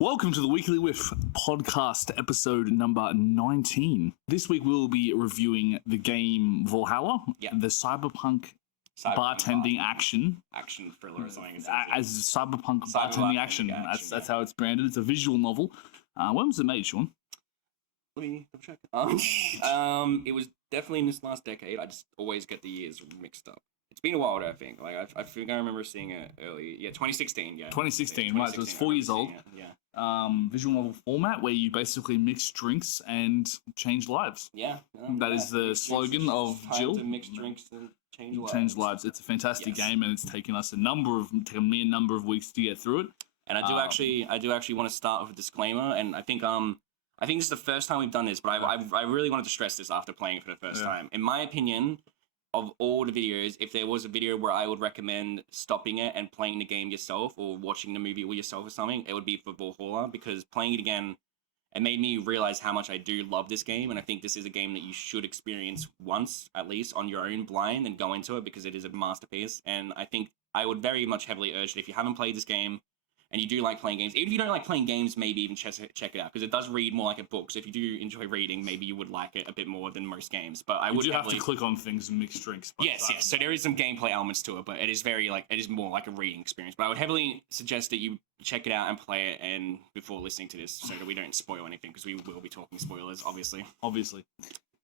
Welcome to the Weekly Whiff podcast, episode number 19. This week we'll be reviewing the game Valhalla, the cyberpunk bartending action thriller or something. As cyberpunk bartending action. That's how it's branded. It's a visual novel. When was it made, Shaun? Let me check. It was definitely in this last decade. I just always get the years mixed up. It's been a while, I think. Like I think I remember seeing it early. Yeah, 2016. Yeah, 2016. Right, so it's 4 years old. Yeah. Visual novel format where you basically mix drinks and change lives. Yeah. That is the slogan of Jill. To mix drinks and change lives. It's a fantastic game, and it's taken us a mere number of weeks to get through it. And I do actually want to start with a disclaimer, and I think this is the first time we've done this, but I really wanted to stress this after playing it for the first time. In my opinion, of all the videos, if there was a video where I would recommend stopping it and playing the game yourself or watching the movie with yourself or something, it would be for Valhalla, because playing it again, it made me realize how much I do love this game, and I think this is a game that you should experience once, at least, on your own blind, and go into it, because it is a masterpiece. And I think I would very much heavily urge that if you haven't played this game, and you do like playing games, even if you don't like playing games, maybe even check it out, because it does read more like a book. So if you do enjoy reading, maybe you would like it a bit more than most games. But I would have to click on things and mix drinks. Yes. So there is some gameplay elements to it, but it is more like a reading experience. But I would heavily suggest that you check it out and play it, and before listening to this, so that we don't spoil anything, because we will be talking spoilers, obviously.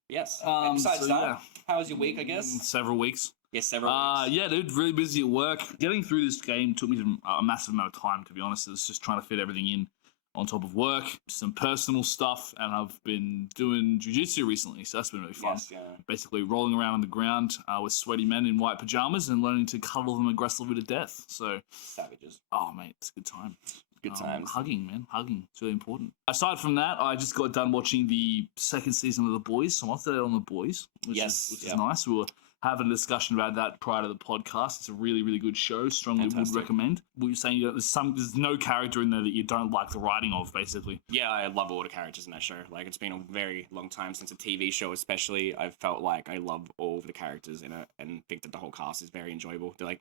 Yes. Besides that, how was your week? I guess several weeks. Yes, several weeks. Yeah, dude, really busy at work. Getting through this game took me a massive amount of time, to be honest. It was just trying to fit everything in on top of work, some personal stuff, and I've been doing jiu-jitsu recently, so that's been really fun. Yes, yeah. Basically rolling around on the ground with sweaty men in white pajamas and learning to cuddle them aggressively to death. So savages. Oh, mate, it's a good time. Good times. Hugging, man. Hugging. It's really important. Aside from that, I just got done watching the second season of The Boys, so I'm up to date on The Boys, which is nice. We were having a discussion about that prior to the podcast. It's a really, really good show. Strongly would recommend. What you're saying, there's no character in there that you don't like the writing of, basically. Yeah, I love all the characters in that show. Like, it's been a very long time since a TV show, especially. I've felt like I love all of the characters in it, and think that the whole cast is very enjoyable. They're like,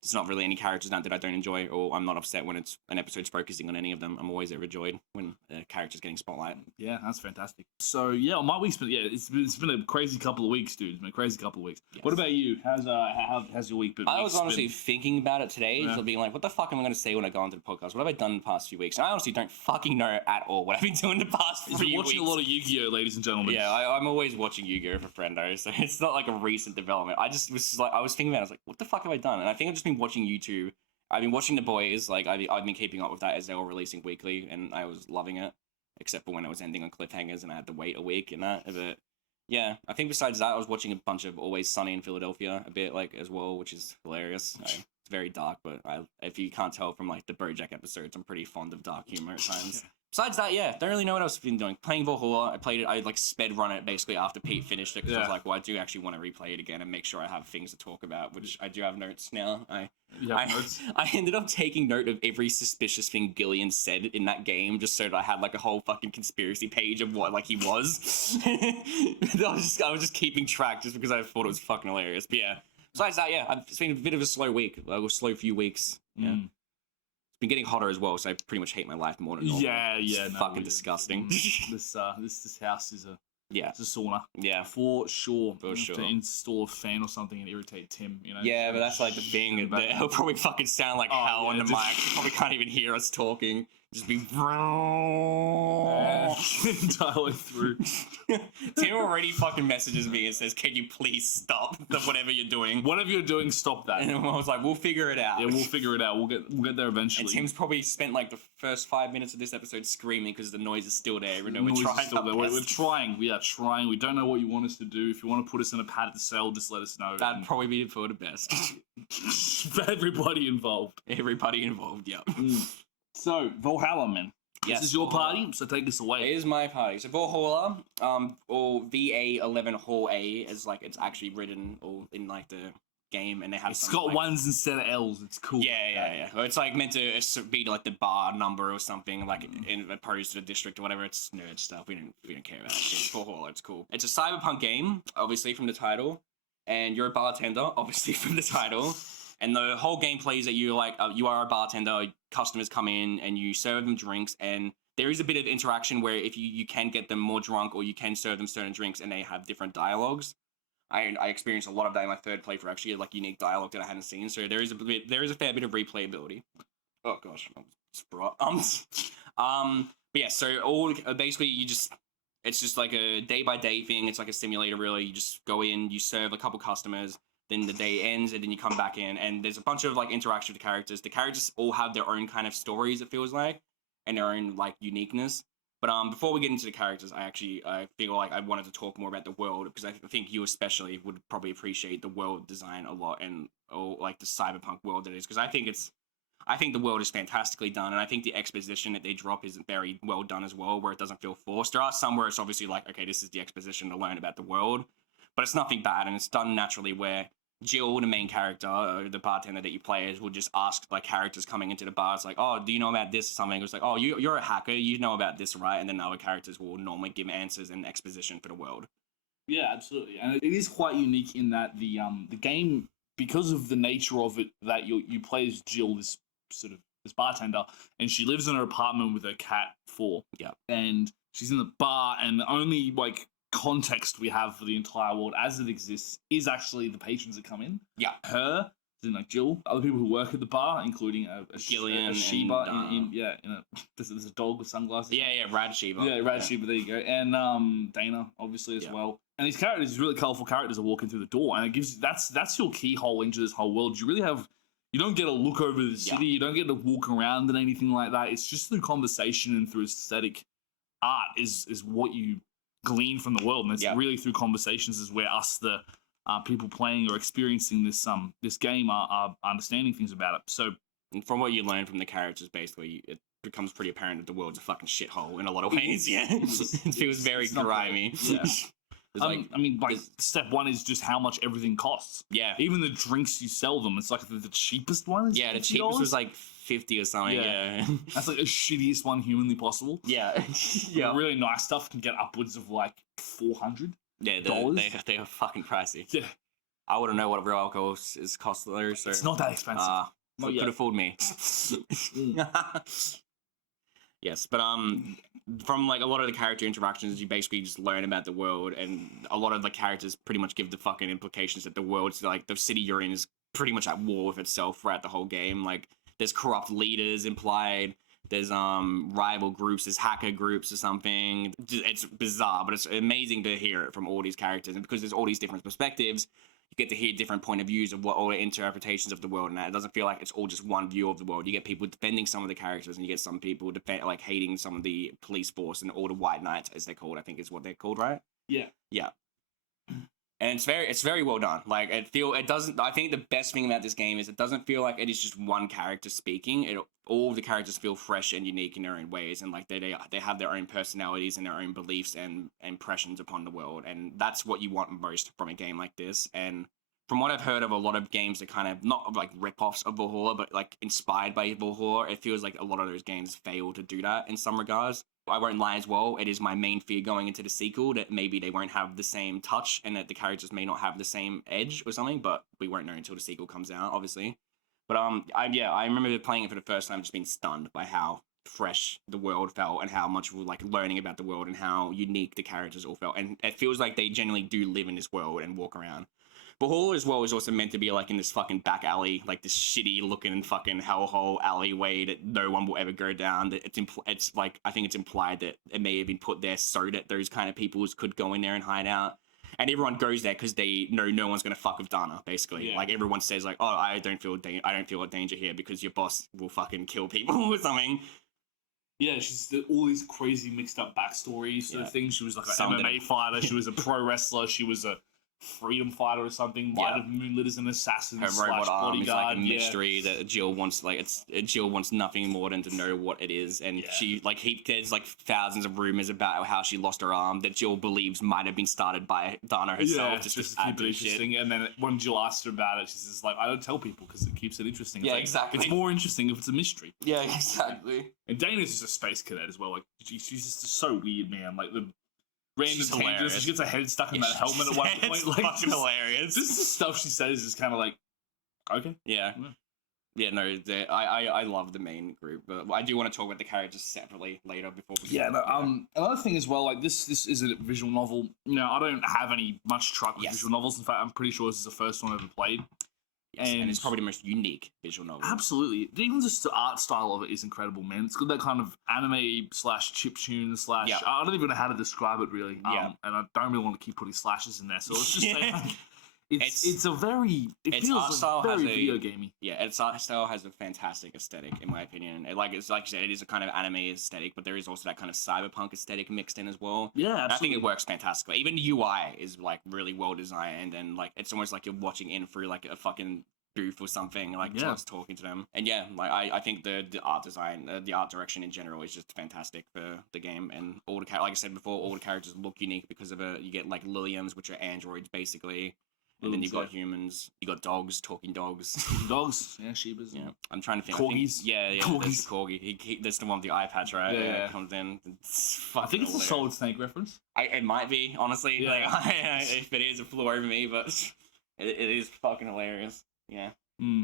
there's not really any characters that I don't enjoy, or I'm not upset when it's an episode's focusing on any of them. I'm always overjoyed when a character's getting spotlight. Yeah, that's fantastic. So yeah, on my week's been it's been a crazy couple of weeks, dude. It's been a crazy couple of weeks. Yes. What about you? How's your week been? I was honestly thinking about it today, just being like, what the fuck am I going to say when I go onto the podcast? What have I done in the past few weeks? And I honestly don't fucking know at all what I've been doing the past 3 weeks. You're watching a lot of Yu-Gi-Oh, ladies and gentlemen. Yeah, I'm always watching Yu-Gi-Oh with a friend though, so it's not like a recent development. I was thinking about it, I was like, what the fuck have I done? And I think I've just been watching YouTube. I've been watching The Boys, like I've been keeping up with that as they were releasing weekly, and I was loving it, except for when it was ending on cliffhangers and I had to wait a week and that. But yeah, I think besides that, I was watching a bunch of Always Sunny in Philadelphia a bit, like, as well, which is hilarious. It's very dark, but if you can't tell from like the BoJack episodes, I'm pretty fond of dark humor at times. Besides that, don't really know what else I've been doing. Playing Valhalla, I played it, I like sped run it basically after Pete finished it, because I was like, well, I do actually want to replay it again and make sure I have things to talk about, which I do have notes now. I ended up taking note of every suspicious thing Gillian said in that game, just so that I had like a whole fucking conspiracy page of what like he was. I was just keeping track just because I thought it was fucking hilarious. But yeah, besides that, it's been a bit of a slow week, a slow few weeks. Yeah. Been getting hotter as well, so I pretty much hate my life more than normal. It's fucking disgusting. This house is it's a sauna. Yeah, for sure. To install a fan or something and irritate Tim, you know. Yeah, but that's like the thing. He'll probably fucking sound like hell on the mic. He probably can't even hear us talking. Just be entirely through. Tim already fucking messages me and says, "Can you please stop whatever you're doing? Whatever you're doing, stop that." And I was like, "We'll figure it out." Yeah, we'll figure it out. We'll get there eventually. And Tim's probably spent like the first 5 minutes of this episode screaming because the noise is still there. Even though we're trying. We are trying. We don't know what you want us to do. If you want to put us in a padded cell, just let us know. That'd probably be for the best. For everybody involved. Yeah. So, Valhalla, man. Yes, this is your party, so take us away. It is my party. So Valhalla, or VA-11 Hall A, as like it's actually written or in like the game, and they have. It's got like, ones instead of L's. It's cool. Yeah. It's like meant to be like the bar number or something, like in opposed to the district or whatever. It's nerd stuff. We don't care about that shit. Valhalla, it's cool. It's a cyberpunk game, obviously from the title, and you're a bartender, obviously from the title. And the whole gameplay is that you are a bartender, customers come in and you serve them drinks, and there is a bit of interaction where if you can get them more drunk or you can serve them certain drinks and they have different dialogues. I experienced a lot of that in my third playthrough, actually, like unique dialogue that I hadn't seen. So there is a fair bit of replayability. Oh gosh, it's brought. But yeah, so all basically it's just like a day by day thing. It's like a simulator, really. You just go in, you serve a couple customers, then the day ends, and then you come back in, and there's a bunch of like interaction with the characters. The characters all have their own kind of stories, it feels like, and their own like uniqueness. But before we get into the characters, I feel like I wanted to talk more about the world, because I think you especially would probably appreciate the world design a lot, and like the cyberpunk world that it is, because I think the world is fantastically done, and I think the exposition that they drop isn't very well done as well, where it doesn't feel forced. There are some where it's obviously like, okay, this is the exposition to learn about the world, but it's nothing bad, and it's done naturally where Jill, the main character, the bartender that you play as, will just ask like characters coming into the bar. It's like, oh, do you know about this or something? It's like, oh, you're a hacker, you know about this, right? And then other characters will normally give answers and exposition for the world. Yeah, absolutely, and it is quite unique in that the game, because of the nature of it, that you play as Jill, this bartender, and she lives in her apartment with her cat 4. Yeah, and she's in the bar, and the only like context we have for the entire world as it exists is actually the patrons that come in. Yeah, her, then like Jill, other people who work at the bar, including a Gillian, a Sheba, there's a dog with sunglasses. Yeah, Rad Sheba. Yeah, Rad Sheba. There you go, and Dana, obviously as well. And these characters, these really colorful characters, are walking through the door, and it gives that's your keyhole into this whole world. You don't get to look over the city. You don't get to walk around and anything like that. It's just through conversation and through aesthetic art is what you glean from the world, and it's really through conversations is where us, the people playing or experiencing this game, are understanding things about it. So, and from what you learn from the characters, basically, it becomes pretty apparent that the world's a fucking shithole in a lot of ways. Yeah, it feels very grimy. Yeah. Step one is just how much everything costs. Yeah. Even the drinks you sell them, it's like the cheapest one. Yeah, the cheapest was like 50 or something. Yeah. That's like the shittiest one humanly possible. Yeah. The really nice stuff can get upwards of like $400. Yeah, they are fucking pricey. Yeah. I wouldn't know what real alcohol is cost though, so it's not that expensive. So it could afford me. Yes, but from like a lot of the character interactions, you basically just learn about the world, and a lot of the characters pretty much give the fucking implications that the world's like the city you're in is pretty much at war with itself throughout the whole game. Like there's corrupt leaders implied, there's rival groups, there's hacker groups or something. It's bizarre, but it's amazing to hear it from all these characters, and because there's all these different perspectives, you get to hear different point of views of what all the interpretations of the world, and it doesn't feel like it's all just one view of the world. You get people defending some of the characters, and you get some people like hating some of the police force and all the White Knights, as they're called. I think is what they're called, right? Yeah. And it's very well done. Like it doesn't. I think the best thing about this game is it doesn't feel like it is just one character speaking. All the characters feel fresh and unique in their own ways, and like they have their own personalities and their own beliefs and impressions upon the world, and that's what you want most from a game like this. And from what I've heard of a lot of games that kind of not like rip-offs of Valhalla, but like inspired by Valhalla, it feels like a lot of those games fail to do that in some regards. I won't lie as well, it is my main fear going into the sequel that maybe they won't have the same touch and that the characters may not have the same edge or something, but we won't know until the sequel comes out, obviously. But I remember playing it for the first time just being stunned by how fresh the world felt and how much we were like learning about the world and how unique the characters all felt. And it feels like they genuinely do live in this world and walk around. Valhalla as well is also meant to be like in this fucking back alley, like this shitty looking fucking hellhole alleyway that no one will ever go down. That it's like, I think it's implied that it may have been put there so that those kind of people could go in there and hide out. And everyone goes there because they know no one's gonna fuck with Dana. Basically, like everyone says, like, "Oh, I don't feel a danger here because your boss will fucking kill people or something." Yeah, she's all these crazy mixed up backstories sort of things. She was like an MMA fighter. She was a pro wrestler. She was a freedom fighter or something. Might have moonlit as an assassin. Her robot arm is like a mystery that Jill wants. Like Jill wants nothing more than to know what it is, and she like there's like thousands of rumors about how she lost her arm that Jill believes might have been started by Dana herself. Just to keep it interesting. And then when Jill asks her about it, she says like, "I don't tell people because it keeps it interesting." It's exactly. It's more interesting if it's a mystery. Yeah, exactly. And Dana's just a space cadet as well. Like she's just so weird, man. Like the random tangents. She gets her head stuck in that helmet at one point. It's like fucking hilarious. Just the stuff she says is kind of like, Okay. Yeah. No, I love the main group, but I do want to talk about the characters separately later before we another thing as well, like this is a visual novel. I don't have any much truck with visual novels. In fact, I'm pretty sure this is the first one I've ever played. Yes, and it's probably the most unique visual novel. Absolutely. Even just the art style of it is incredible, man. It's got that kind of anime / chiptune / I don't even know how to describe it, really. And I don't really want to keep putting slashes in there, so let's just say it's a very... It feels very video gamey. Yeah, its art style has a fantastic aesthetic, in my opinion. Like you said, it is a kind of anime aesthetic, but there is also that kind of cyberpunk aesthetic mixed in as well. Yeah, absolutely. I think it works fantastically. Even the UI is like really well designed, and like it's almost like you're watching in through like a fucking booth or something, like just talking to them. And like I think the art design, the art direction in general is just fantastic for the game. And all the like I said before, all the characters look unique because of you get like Liliums, which are androids basically. And then you've got humans, you got dogs, talking dogs. Dogs, Shibas. Yeah, I'm trying to think. Corgis. Corgis. That's the corgi. That's the one with the eye patch, right? Yeah. Comes in. I think it's a Solid Snake reference. It might be, honestly. Yeah. Like, if it is, it flew over me, but it is fucking hilarious. Yeah.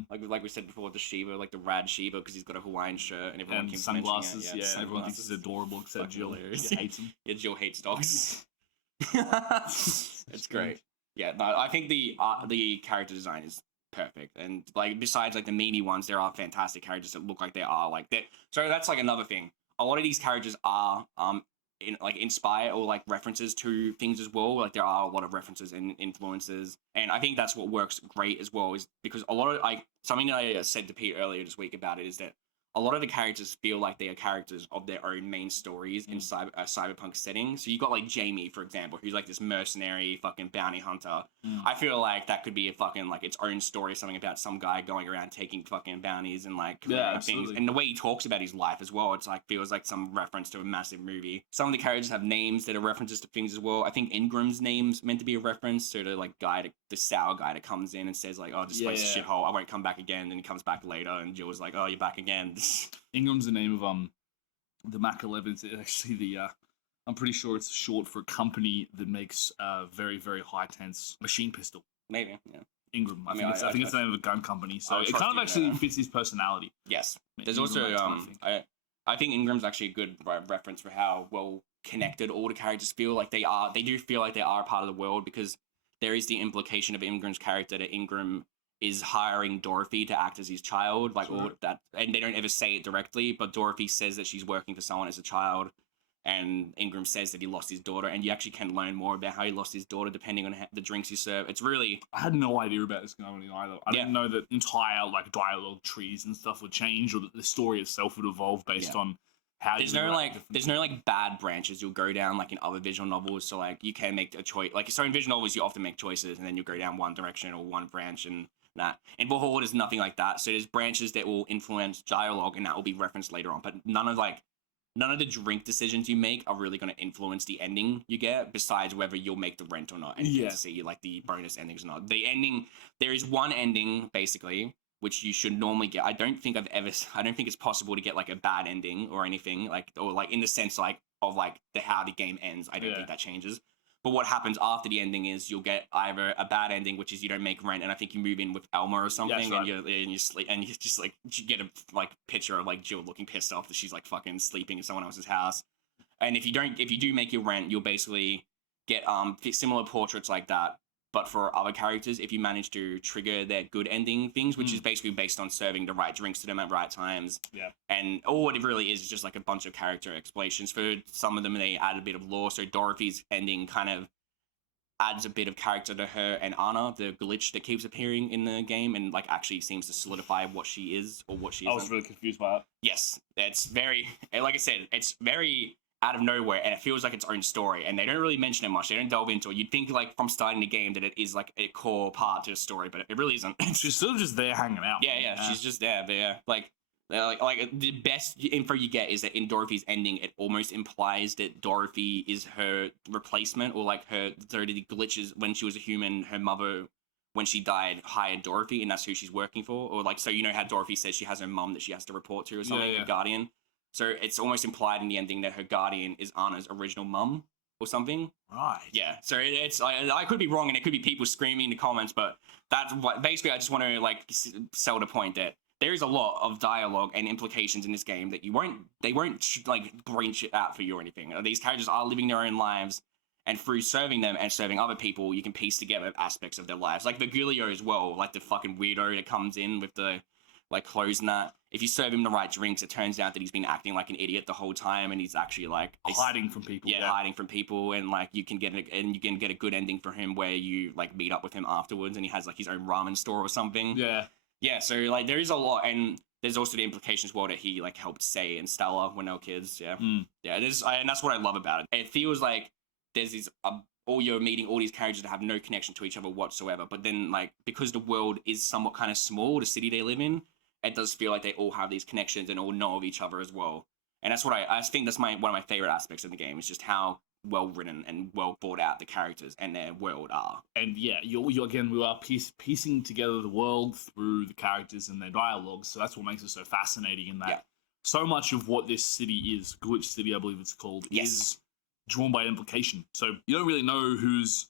Like we said before, the Shiba, like the rad Shiba, because he's got a Hawaiian shirt and everyone keeps sunglasses. It. Yeah, everyone thinks it's adorable except Jill. Hates him. Yeah, Jill hates dogs. It's great. Yeah, no, I think the character design is perfect, and like besides like the meaty ones, there are fantastic characters that look like they are like that. So that's like another thing. A lot of these characters are inspire or like references to things as well. Like there are a lot of references and influences, and I think that's what works great as well. Is because a lot of something that I said to Pete earlier this week about it is that a lot of the characters feel like they are characters of their own main stories in cyberpunk settings. So you got like Jamie, for example, who's like this mercenary fucking bounty hunter. I feel like that could be a fucking like its own story, something about some guy going around taking fucking bounties and like things. And the way he talks about his life as well, it's like feels like some reference to a massive movie. Some of the characters have names that are references to things as well. I think Ingram's name's meant to be a reference to the like the sour guy that comes in and says like, "Oh, this place is a shithole. I won't come back again." And he comes back later, and Jill's like, "Oh, you're back again." Ingram's the name of the VA-11. It's actually the I'm pretty sure it's short for a company that makes very, very high tense machine pistol. Maybe, yeah. Ingram. I think it's the name of a gun company. So it kind of actually fits his personality. Yes. There's also I think Ingram's actually a good reference for how well connected all the characters feel. Like they do feel like they are a part of the world, because there is the implication of Ingram's character that Ingram is hiring Dorothy to act as his child, like all that, and they don't ever say it directly, but Dorothy says that she's working for someone as a child, and Ingram says that he lost his daughter, and you actually can learn more about how he lost his daughter depending on the drinks he served. It's really... I had no idea about this going on either. I didn't know that entire like dialogue trees and stuff would change, or that the story itself would evolve based on how there's no bad branches you'll go down like in other visual novels. So like you can make a choice, like so in visual novels you often make choices and then you go down one direction or one branch, and that in Valhalla there's nothing like that. So there's branches that will influence dialogue and that will be referenced later on, but none of the drink decisions you make are really going to influence the ending you get, besides whether you'll make the rent or not and you get to see like the bonus endings or not. The ending, there is one ending basically which you should normally get. I don't think it's possible to get like a bad ending or anything, like, or like in the sense like of like how the game ends. I don't think that changes. But what happens after the ending is you'll get either a bad ending, which is you don't make rent, and I think you move in with Elma or something, and you sleep, and you just like you get a like picture of like Jill looking pissed off that she's like fucking sleeping in someone else's house. And if you do make your rent, you'll basically get similar portraits like that, but for other characters, if you manage to trigger their good ending things, which is basically based on serving the right drinks to them at right times. Yeah. And all it really is just like a bunch of character explanations. For some of them, they add a bit of lore. So Dorothy's ending kind of adds a bit of character to her and Anna, the glitch that keeps appearing in the game, and like actually seems to solidify what she is or what she isn't. I was really confused by it. Yes, it's very, like I said, it's very out of nowhere, and it feels like its own story, and they don't really mention it much. They don't delve into it. You'd think like from starting the game that it is like a core part to the story, but it really isn't. She's still just there hanging out. Yeah, she's just there. But yeah, like the best info you get is that in Dorothy's ending, it almost implies that Dorothy is her replacement, or like the glitches when she was a human, her mother, when she died, hired Dorothy, and that's who she's working for. Or like, so you know how Dorothy says she has her mum that she has to report to or something, her guardian. So it's almost implied in the ending that her guardian is Anna's original mum, or something. Right. Yeah. So it's I could be wrong, and it could be people screaming in the comments, but that's what basically I just want to like sell the point that there is a lot of dialogue and implications in this game that they won't like bring shit out for you or anything. These characters are living their own lives, and through serving them and serving other people, you can piece together aspects of their lives. Like Virgilio as well, like the fucking weirdo that comes in with the like clothes and that. If you serve him the right drinks, it turns out that he's been acting like an idiot the whole time, and he's actually like hiding from people. Yeah, hiding from people, and like you can get a good ending for him where you like meet up with him afterwards, and he has like his own ramen store or something. Yeah. So like there is a lot, and there's also the implications as well that he like helped Say and Stella when they were kids. Yeah, yeah. And that's what I love about it. It feels like there's these all you're meeting all these characters that have no connection to each other whatsoever, but then like because the world is somewhat kind of small, the city they live in, it does feel like they all have these connections and all know of each other as well. And that's what I think that's one of my favorite aspects of the game is just how well written and well thought out the characters and their world are. And yeah, you again, we are piecing together the world through the characters and their dialogue. So that's what makes it so fascinating in that so much of what this city is, Glitch City, I believe it's called, is drawn by implication. So you don't really know who's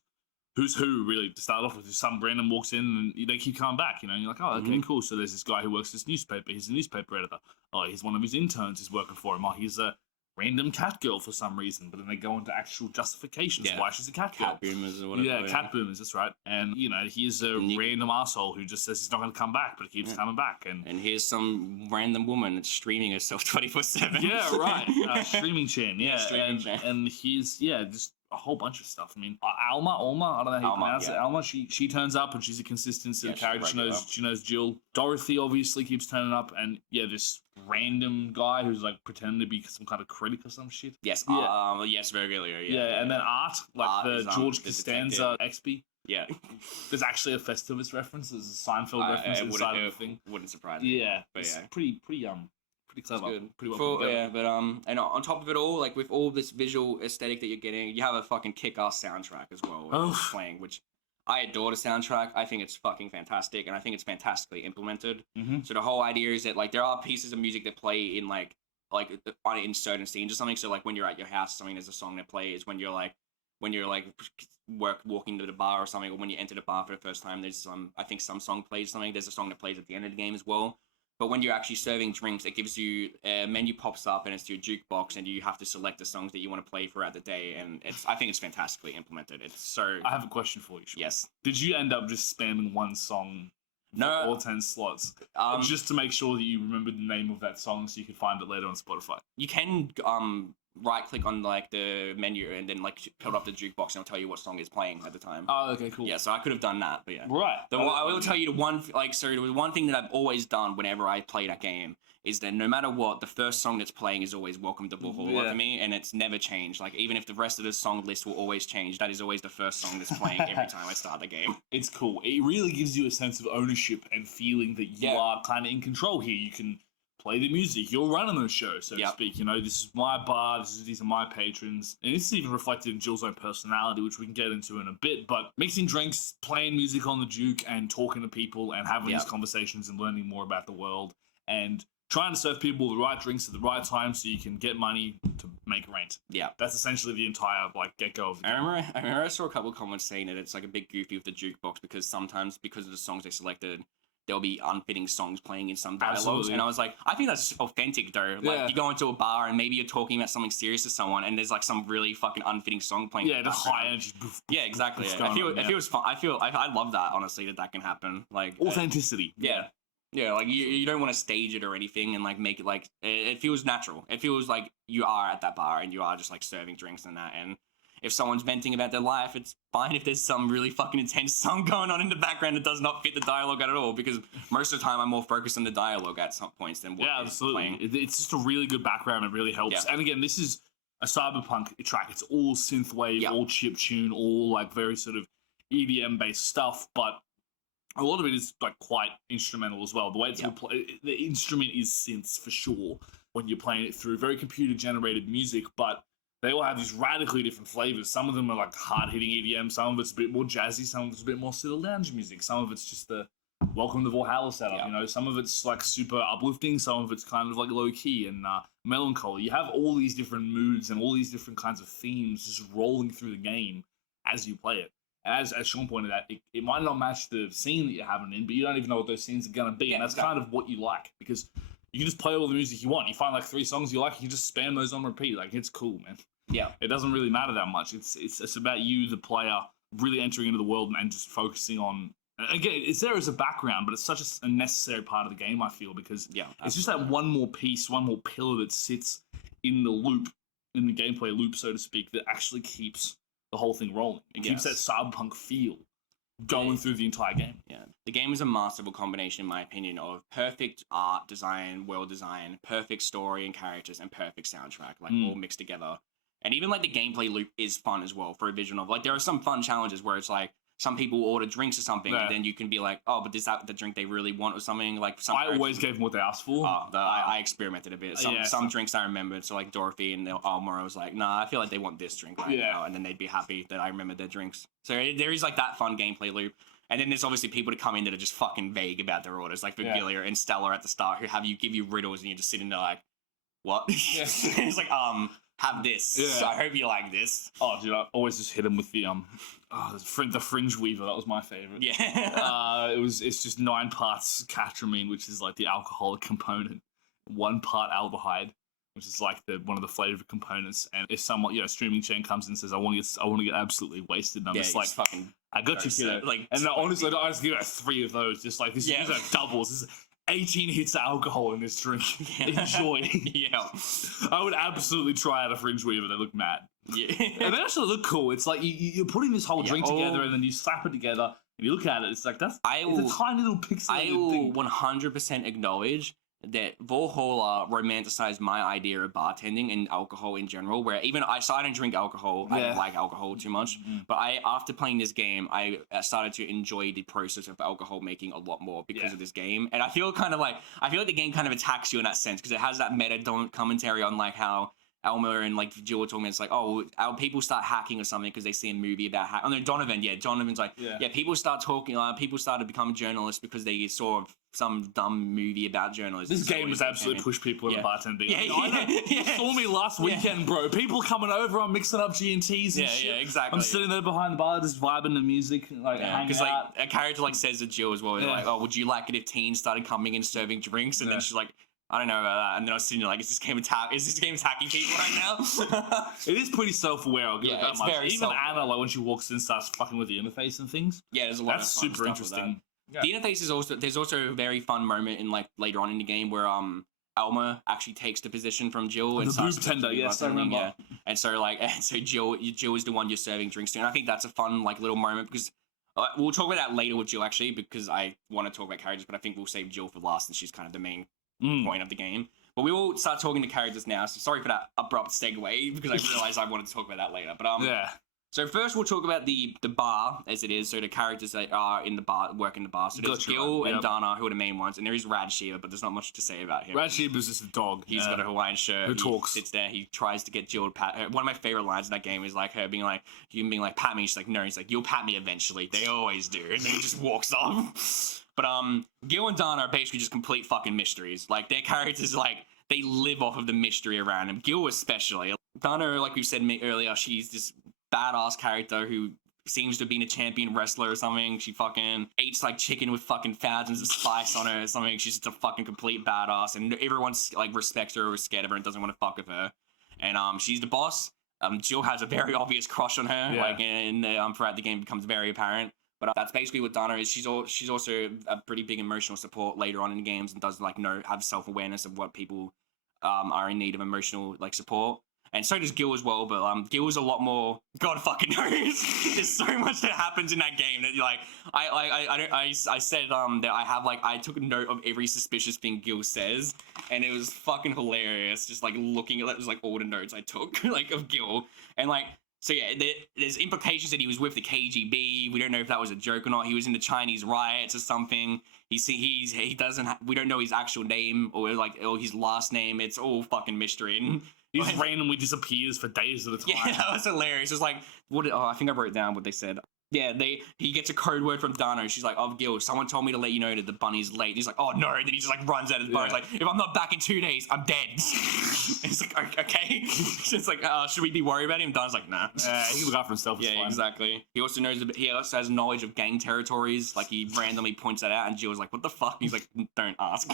who really to start off with. Some random walks in and they keep coming back, and you're like, oh, okay, cool. So there's this guy who works this newspaper. He's a newspaper editor. Oh, he's one of his interns who's working for him. Oh, he's a random cat girl for some reason, but then they go into actual justifications why she's a cat girl. Cat boomers or whatever. Yeah, cat boomers, that's right. And, he's a random asshole who just says he's not going to come back, but he keeps coming back. And here's some random woman that's streaming herself 24/7. Yeah, right. Streaming Chan, Streaming Chan. And he's, just a whole bunch of stuff. I mean, Alma, I don't know how you pronounce it. Alma, she turns up and she's a consistent character. She knows Jill. Dorothy obviously keeps turning up, and this random guy who's like pretending to be some kind of critic or some shit. Yes, yes, Virgilio. Yeah, and then Art, like Art the George Costanza XP. Yeah. There's actually a Festivus reference. There's a Seinfeld reference inside of the thing. Wouldn't surprise me. Yeah, but pretty clever. Pretty well put but and on top of it all, like with all this visual aesthetic that you're getting, you have a fucking kick-ass soundtrack as well playing, which I adore the soundtrack. I think it's fucking fantastic, and I think it's fantastically implemented. So the whole idea is that like there are pieces of music that play in like in certain scenes or something. So like when you're at your house or something, there's a song that plays when you're walking to the bar or something, or when you enter the bar for the first time. There's some song plays something. There's a song that plays at the end of the game as well. But when you're actually serving drinks, it gives you a menu pops up and it's your jukebox, and you have to select the songs that you want to play throughout the day. And I think it's fantastically implemented. I have a question for you, Shaun. Yes. Did you end up just spamming one song for all 10 slots? Just to make sure that you remember the name of that song so you could find it later on Spotify. You can right click on like the menu and then like put up the jukebox, and it'll tell you what song is playing at the time. Oh, okay, cool. Yeah, so I could have done that, but yeah. Right. I will tell you the one thing that I've always done whenever I play that game is that no matter what, the first song that's playing is always Welcome to Valhalla for me, and it's never changed. Like even if the rest of the song list will always change, that is always the first song that's playing every time I start the game. It's cool. It really gives you a sense of ownership and feeling that you are kind of in control here. You can play the music. You're running the show, so to speak. This is my bar. These are my patrons. And this is even reflected in Jill's own personality, which we can get into in a bit. But mixing drinks, playing music on the Duke, and talking to people, and having these conversations and learning more about the world, and trying to serve people the right drinks at the right time so you can get money to make rent. Yeah. That's essentially the entire get-go of the game. I remember I saw a couple of comments saying that it's like a bit goofy with the jukebox because sometimes, because of the songs they selected, there'll be unfitting songs playing in some dialogues. Absolutely. And I was like, I think that's authentic though. Like you go into a bar and maybe you're talking about something serious to someone and there's like some really fucking unfitting song playing. Yeah, the high energy. Yeah, exactly. It feels fun. I love that, honestly, that can happen. Like authenticity. Yeah, like you don't want to stage it or anything and like make it like it feels natural. It feels like you are at that bar and you are just like serving drinks and that. And if someone's venting about their life, it's fine if there's some really fucking intense song going on in the background that does not fit the dialogue at all, because most of the time I'm more focused on the dialogue at some points than what absolutely. It's just a really good background. It really helps. And again, this is a cyberpunk track. It's all synthwave, all chiptune, all like very sort of EDM based stuff, but a lot of it is like quite instrumental as well. The way it's all the instrument is synths for sure when you're playing it through. Very computer generated music, but they all have these radically different flavors. Some of them are like hard-hitting EDM. Some of it's a bit more jazzy. Some of it's a bit more sort of lounge music. Some of it's just the welcome to Valhalla setup. Yeah. You know, some of it's like super uplifting, some of it's kind of like low key and melancholy. You have all these different moods and all these different kinds of themes just rolling through the game as you play it. As Shaun pointed out, it might not match the scene that you're having in, but you don't even know what those scenes are going to be. Yeah, and that's kind of what you like, because you can just play all the music you want. You find like 3 songs you like, you just spam those on repeat. Like, it's cool, man. Yeah. It doesn't really matter that much. It's about you, the player, really entering into the world and just focusing on. Again, it's there as a background, but it's such a necessary part of the game, I feel, because it's just that one more piece, one more pillar that sits in the loop, in the gameplay loop, so to speak, that actually keeps the whole thing rolling. It keeps that cyberpunk feel going through the entire game. Yeah. The game is a masterful combination, in my opinion, of perfect art design, world design, perfect story and characters, and perfect soundtrack, like all mixed together. And even like the gameplay loop is fun as well for a visual novel. Like, there are some fun challenges where it's like, some people order drinks or something, and then you can be like, oh, but is that the drink they really want or something? Like, I always gave them what they asked for. I experimented a bit. Some drinks I remembered. So like Dorothy and Alma, I was like, nah, I feel like they want this drink right now, and then they'd be happy that I remembered their drinks. So there is like that fun gameplay loop. And then there's obviously people to come in that are just fucking vague about their orders, like Virgilia and Stella at the start, who give you riddles and you're just sitting there like, what? It's like, have this. Yeah. So I hope you like this. Oh, dude, I always just hit him with the the Fringe Weaver. That was my favorite. Yeah. It's just 9 parts catramine, which is like the alcoholic component, 1 part aldehyde, which is like one of the flavor components. And if someone, streaming chain comes in and says, I want to get absolutely wasted, and I'm just like, fucking, I got you, kiddo. Like, and honestly, I just give out 3 of those. Just like these are doubles. This is 18 hits of alcohol in this drink. Enjoy. Yeah. I would absolutely try out a Fringe Weaver. They look mad. Yeah. And they actually look cool. It's like you're putting this whole drink together and then you slap it together and you look at it. It's like, it's a tiny little pixelated thing. I will 100% acknowledge that Valhalla romanticized my idea of bartending and alcohol in general, where even I don't drink alcohol. I don't like alcohol too much. But after playing this game, I started to enjoy the process of alcohol making a lot more because of this game. And I feel like the game kind of attacks you in that sense, because it has that meta commentary on like how Alma and like Jill were talking about, it's like, oh, our people start hacking or something because they see a movie about hacking. Oh no, Donovan's like, people start talking, people started becoming journalists because they saw some dumb movie about journalism. This game has absolutely pushed people into bartending. You saw me last weekend, bro. People coming over, I'm mixing up G&Ts and shit. Yeah, exactly. I'm sitting there behind the bar just vibing to music, like hanging out. Like a character like says to Jill as well, like, oh, would you like it if teens started coming and serving drinks? And then she's like, I don't know about that. And then I was sitting there like, is this game attacking people right now? It is pretty self-aware, I'll give it that much. Even Anna, like when she walks in, starts fucking with the interface and things. Yeah, there's a lot of fun super interesting. Yeah. The interface is there's also a very fun moment in like later on in the game where Alma actually takes the position from Jill and the boob tender, yes, I remember. Yeah. And so Jill is the one you're serving drinks to, and I think that's a fun like little moment, because we'll talk about that later with Jill actually, because I want to talk about characters, but I think we'll save Jill for last, and she's kind of the main point of the game. But we will start talking to characters now, so sorry for that abrupt segue, because I realized I wanted to talk about that later. But so first we'll talk about the bar as it is, so the characters that are in the bar, work in the bar. So there's Gil and Dana, who are the main ones, and there is Rad Shiva, but there's not much to say about him. Rad Shiva is just a dog. He's got a Hawaiian shirt. Who talks. Sits there, he tries to get Jill to pat her. One of my favorite lines in that game is like her being like, pat me. She's like, no. He's like, you'll pat me eventually. They always do. And then he just walks off. But Gil and Dana are basically just complete fucking mysteries. Like, their characters, like, they live off of the mystery around him. Gil especially. Dana, like we said earlier, she's this badass character who seems to have been a champion wrestler or something. She fucking eats like chicken with fucking thousands of spice on her or something. She's just a fucking complete badass, and everyone's like respects her or is scared of her and doesn't want to fuck with her. And she's the boss. Jill has a very obvious crush on her, like, and throughout the game becomes very apparent. But that's basically what Dana is. She's also a pretty big emotional support later on in the games, and does like have self-awareness of what people are in need of emotional like support. And so does Gil as well, but Gil is a lot more. God fucking knows. There's so much that happens in that game that like I said that I took a note of every suspicious thing Gil says, and it was fucking hilarious. Just like looking at like all the notes I took like of Gil, and like. So yeah, there's implications that he was with the KGB. We don't know if that was a joke or not. He was in the Chinese riots or something. We don't know his actual name or his last name. It's all fucking mystery. And he just randomly disappears for days at a time. Yeah, that was hilarious. It was like, I think I wrote down what they said. Yeah, he gets a code word from Dano. She's like, "Oh, Gil, someone told me to let you know that the bunny's late." He's like, "Oh no!" And then he just like runs out of his bar. He's like, "If I'm not back in 2 days, I'm dead." It's like, okay. It's like, should we be worried about him? Dano's like, "Nah." He can look after himself. Yeah, exactly. He also has knowledge of gang territories. Like he randomly points that out, and Jill's like, "What the fuck?" And he's like, "Don't ask."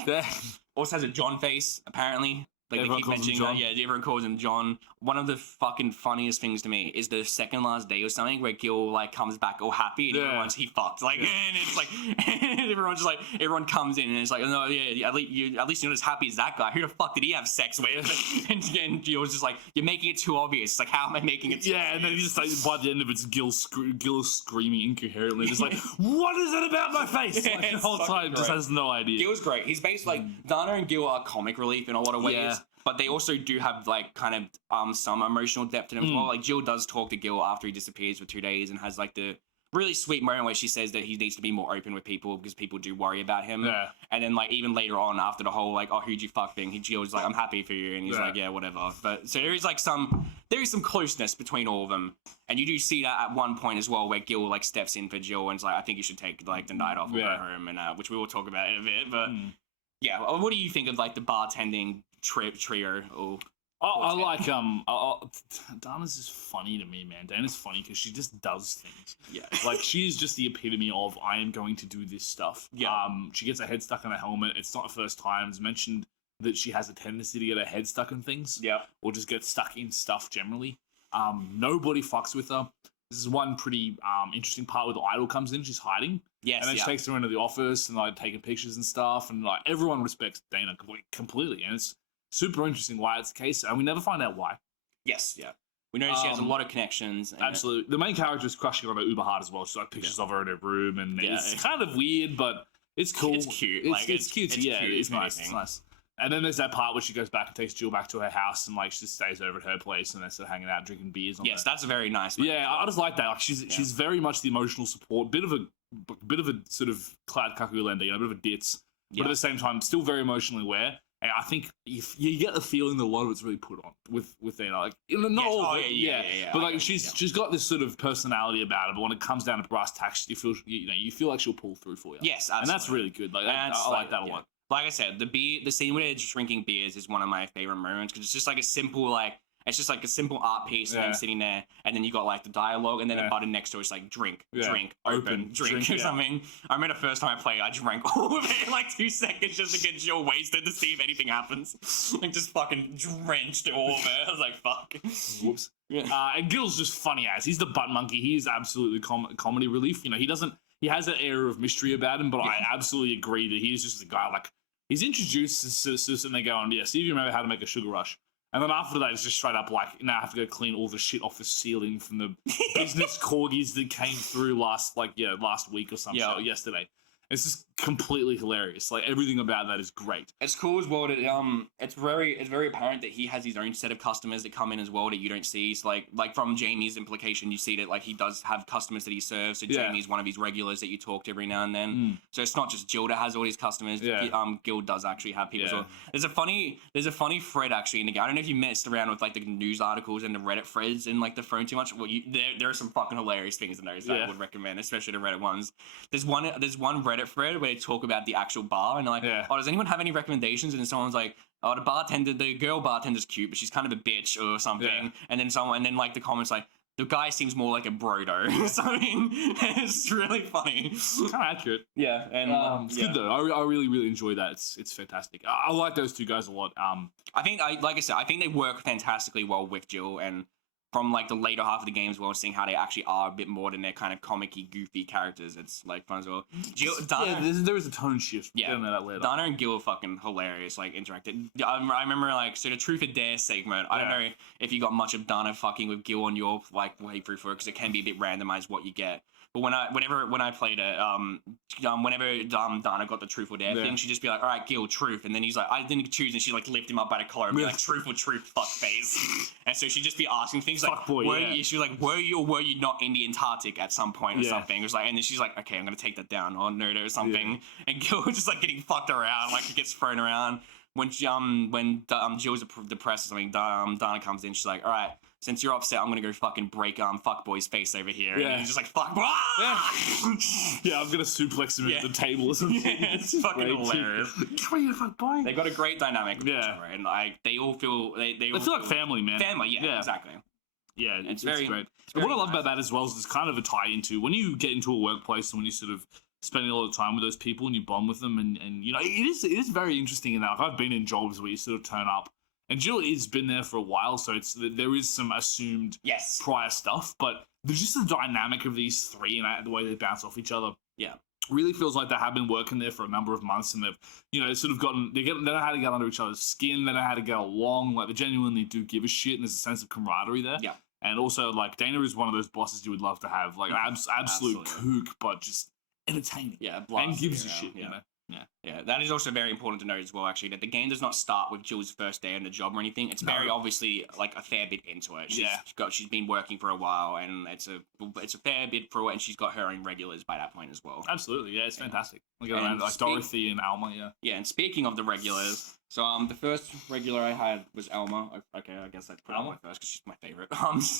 Also has a John face, apparently. Like everyone they keep calls him mentioning John. that. Yeah, everyone calls him John. One of the fucking funniest things to me is the second last day or something where Gil like comes back all happy and everyone's he fucked. Like and it's like and everyone's just like everyone comes in and it's like, no, yeah, at least you're not as happy as that guy. Who the fuck did he have sex with? and Gil's just like, you're making it too obvious. It's like, how am I making it too obvious? And then he's just like, by the end of it, it's Gil screaming incoherently. Just like, what is it about my face? Like, the whole time just has no idea. Gil's great. He's basically like Dana and Gil are comic relief in a lot of ways. Yeah. But they also do have like kind of some emotional depth to them as well. Like Jill does talk to Gil after he disappears for 2 days and has like the really sweet moment where she says that he needs to be more open with people because people do worry about him. Yeah. And then like even later on after the whole like, oh, who'd you fuck thing, Gil's like, I'm happy for you, and he's like, yeah, whatever. But so there is some closeness between all of them, and you do see that at one point as well where Gil like steps in for Jill and is like, I think you should take like the night off and go home, and which we will talk about in a bit. But yeah, what do you think of like the bartending trio? I like Dana's just funny to me, man. Dana's funny because she just does things. Yeah, like she's just the epitome of I am going to do this stuff. Yeah. She gets her head stuck in a helmet. It's not the first time. It's mentioned that she has a tendency to get her head stuck in things. Yeah, or just get stuck in stuff generally. Nobody fucks with her. This is one pretty interesting part where the idol comes in. She's hiding. Yes, and then she takes her into the office and like taking pictures and stuff, and like everyone respects Dana completely, and it's super interesting why it's the case, and we never find out why. Yes, yeah. We know she has a lot of connections. Absolutely. The main character is crushing on her uber hard as well. She's like pictures of her in her room, and it's kind of weird, but it's cool. It's cute. It's cute. It's nice. It's nice. And then there's that part where she goes back and takes Jill back to her house, and like she just stays over at her place, and they're sort of hanging out, drinking beers. Yes, that's a very nice. Yeah, I just like that. Like she's very much the emotional support, bit of a sort of Cloud Kakulenda, a bit of a ditz, but at the same time still very emotionally aware. And I think you get the feeling that a lot of it's really put on with Dana, like not all of it, but like she's got this sort of personality about her. But when it comes down to brass tacks, you feel like she'll pull through for you. Yes, absolutely. And that's really good. Like I like that a lot. Like I said, the scene where they're drinking beers is one of my favorite moments because it's just like a simple it's just like a simple art piece and them sitting there, and then you got like the dialogue, and then a button next to it's like drink, open, drink or something. I remember the first time I played, I drank all of it in like 2 seconds just to get Jill wasted to see if anything happens. Like just fucking drenched all of it. I was like, fuck. Whoops. And Gil's just funny as he's the butt monkey. He is absolutely comedy relief. He has an air of mystery about him, but I absolutely agree that he's just a guy like he's introduced to and they go on, see if you remember how to make a sugar rush. And then after that, it's just straight up like, now I have to go clean all the shit off the ceiling from the business corgis that came through last week or something, or yesterday. It's just completely hilarious. Like everything about that is great. It's cool as well that it's very apparent that he has his own set of customers that come in as well that you don't see. So like from Jamie's implication, you see that like he does have customers that he serves. So Jamie's one of his regulars that you talk to every now and then. So it's not just Jill that has all these customers. Gil does actually have people as well. There's a funny thread actually in the game. I don't know if you messed around with like the news articles and the Reddit threads and like the phone too much. Well, there are some fucking hilarious things in those that I would recommend, especially the Reddit ones. There's one Reddit thread where they talk about the actual bar and they're like, oh, does anyone have any recommendations? And then someone's like, oh, the girl bartender's cute, but she's kind of a bitch or something. And then like the comments like, the guy seems more like a brodo or something. It's really funny. Kind of accurate. Yeah, and it's good though. I really enjoy that. It's fantastic. I like those two guys a lot. I think I think they work fantastically well with Jill, and from like the later half of the game as well, seeing how they actually are a bit more than their kind of comic-y, goofy characters. It's like fun as well. There is a tone shift. Yeah, that later. Dana and Gil are fucking hilarious, like interacted. I remember like the Truth or Dare segment. I don't know if you got much of Dana fucking with Gil on your like playthrough for it because it can be a bit randomized what you get. But when I played it, whenever Dana got the Truth or Dare thing, she'd just be like, all right, Gil, truth. And then he's like, I didn't choose. And she'd like lift him up by the collar and be like, truth or truth, fuck face. And so she'd just be asking things like, she was like, were you or were you not in the Antarctic at some point or something? It was like, and then she's like, okay, I'm going to take that down or no or something. And Gil was just like getting fucked around, like he gets thrown around. when Jill's depressed or something, Dana comes in. She's like, "All right, since you're upset, I'm gonna go fucking break fuckboy's face over here." Yeah. And he's just like, "Fuck." Yeah, I'm gonna suplex him at the table or something. Yeah, it's fucking hilarious. Come here, fuck boy. They got a great dynamic with each other, and like they all feel they feel like family, man. Family, yeah, exactly. Yeah, it's great. It's very what I love about that as well is it's kind of a tie into when you get into a workplace and when you sort of spending a lot of time with those people and you bond with them and you know it is very interesting in that. Like, I've been in jobs where you sort of turn up and Jill has been there for a while, so there is some assumed prior stuff, but there's just the dynamic of these three and the way they bounce off each other. Yeah. Really feels like they have been working there for a number of months and they've, you know, sort of they know how to get under each other's skin, they know how to get along, like they genuinely do give a shit and there's a sense of camaraderie there. Yeah. And also, like, Dana is one of those bosses you would love to have, like, absolute kook, but just entertaining. Yeah, and gives a shit, you know? Yeah, that is also very important to note as well, actually, that the game does not start with Jill's first day on the job or anything. It's very obviously, like, a fair bit into it. She's been working for a while, and it's a fair bit through it, and she's got her own regulars by that point as well. Absolutely, yeah, it's fantastic. Look around, like Dorothy and Alma, yeah. Yeah, and speaking of the regulars, so the first regular I had was Alma. Okay, I guess I'd put Alma first because she's my favorite.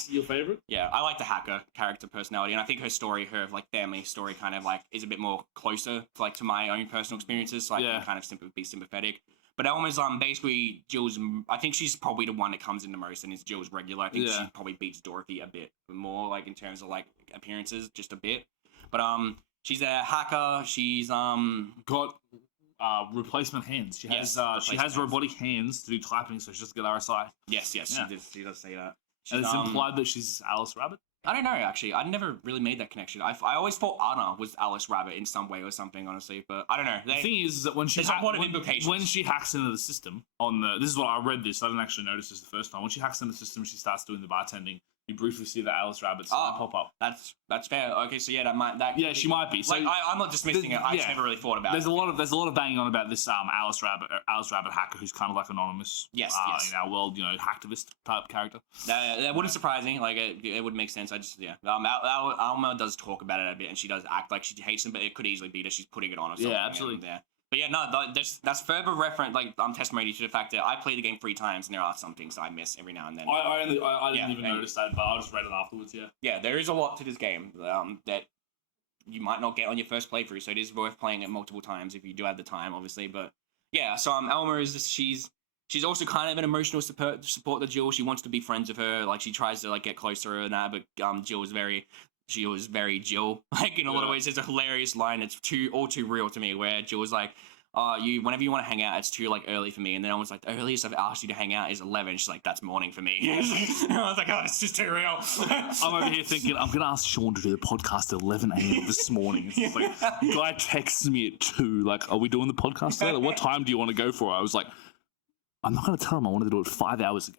Your favorite? Yeah, I like the hacker character personality, and I think her story, her like family story, kind of like is a bit more closer to my own personal experiences, so I can kind of be sympathetic. But Alma's basically Jill's. I think she's probably the one that comes in the most, and is Jill's regular. I think she probably beats Dorothy a bit more, like in terms of like appearances, just a bit. But she's a hacker. She's got replacement hands. She has robotic hands to do typing, so she doesn't get RSI. Yes, she does say that. And it's implied that she's Alice Rabbit. I don't know, actually. I never really made that connection. I always thought Anna was Alice Rabbit in some way or something, honestly. But I don't know. The thing is that when she hacks into the system this is what I read this. I didn't actually notice this the first time. When she hacks into the system, she starts doing the bartending. You briefly see the Alice Rabbits pop up. That's fair. Okay, so she might be. So like, I'm not dismissing it. I just never really thought about it. There's a lot of banging on about this Alice Rabbit hacker who's kind of like anonymous. Yes. In our world, you know, hacktivist type character. That wouldn't surprise me. Like it would make sense. Alma does talk about it a bit, and she does act like she hates him, but it could easily be that she's putting it on or something. Yeah, absolutely. But yeah, no, that's further reference, like testimony to the fact that I played the game 3 times, and there are some things I miss every now and then. I didn't even notice that, but I just read it afterwards. Yeah. Yeah, there is a lot to this game that you might not get on your first playthrough, so it is worth playing it multiple times if you do have the time, obviously. But yeah, so Alma is just, she's also kind of an emotional support to Jill. She wants to be friends with her, like she tries to like get closer to her and that, but Jill is very Jill. Like in a lot of ways, there's a hilarious line that's all too real to me, where Jill is like, whenever you want to hang out, it's too like early for me. And then I was like, the earliest I've asked you to hang out is 11. She's like, that's morning for me. And I was like, oh, it's just too real. I'm over here thinking, I'm going to ask Shaun to do the podcast at 11 a.m. this morning. It's like, guy texts me at 2, like, are we doing the podcast today? Like, what time do you want to go for? I was like, I'm not going to tell him I wanted to do it 5 hours ago.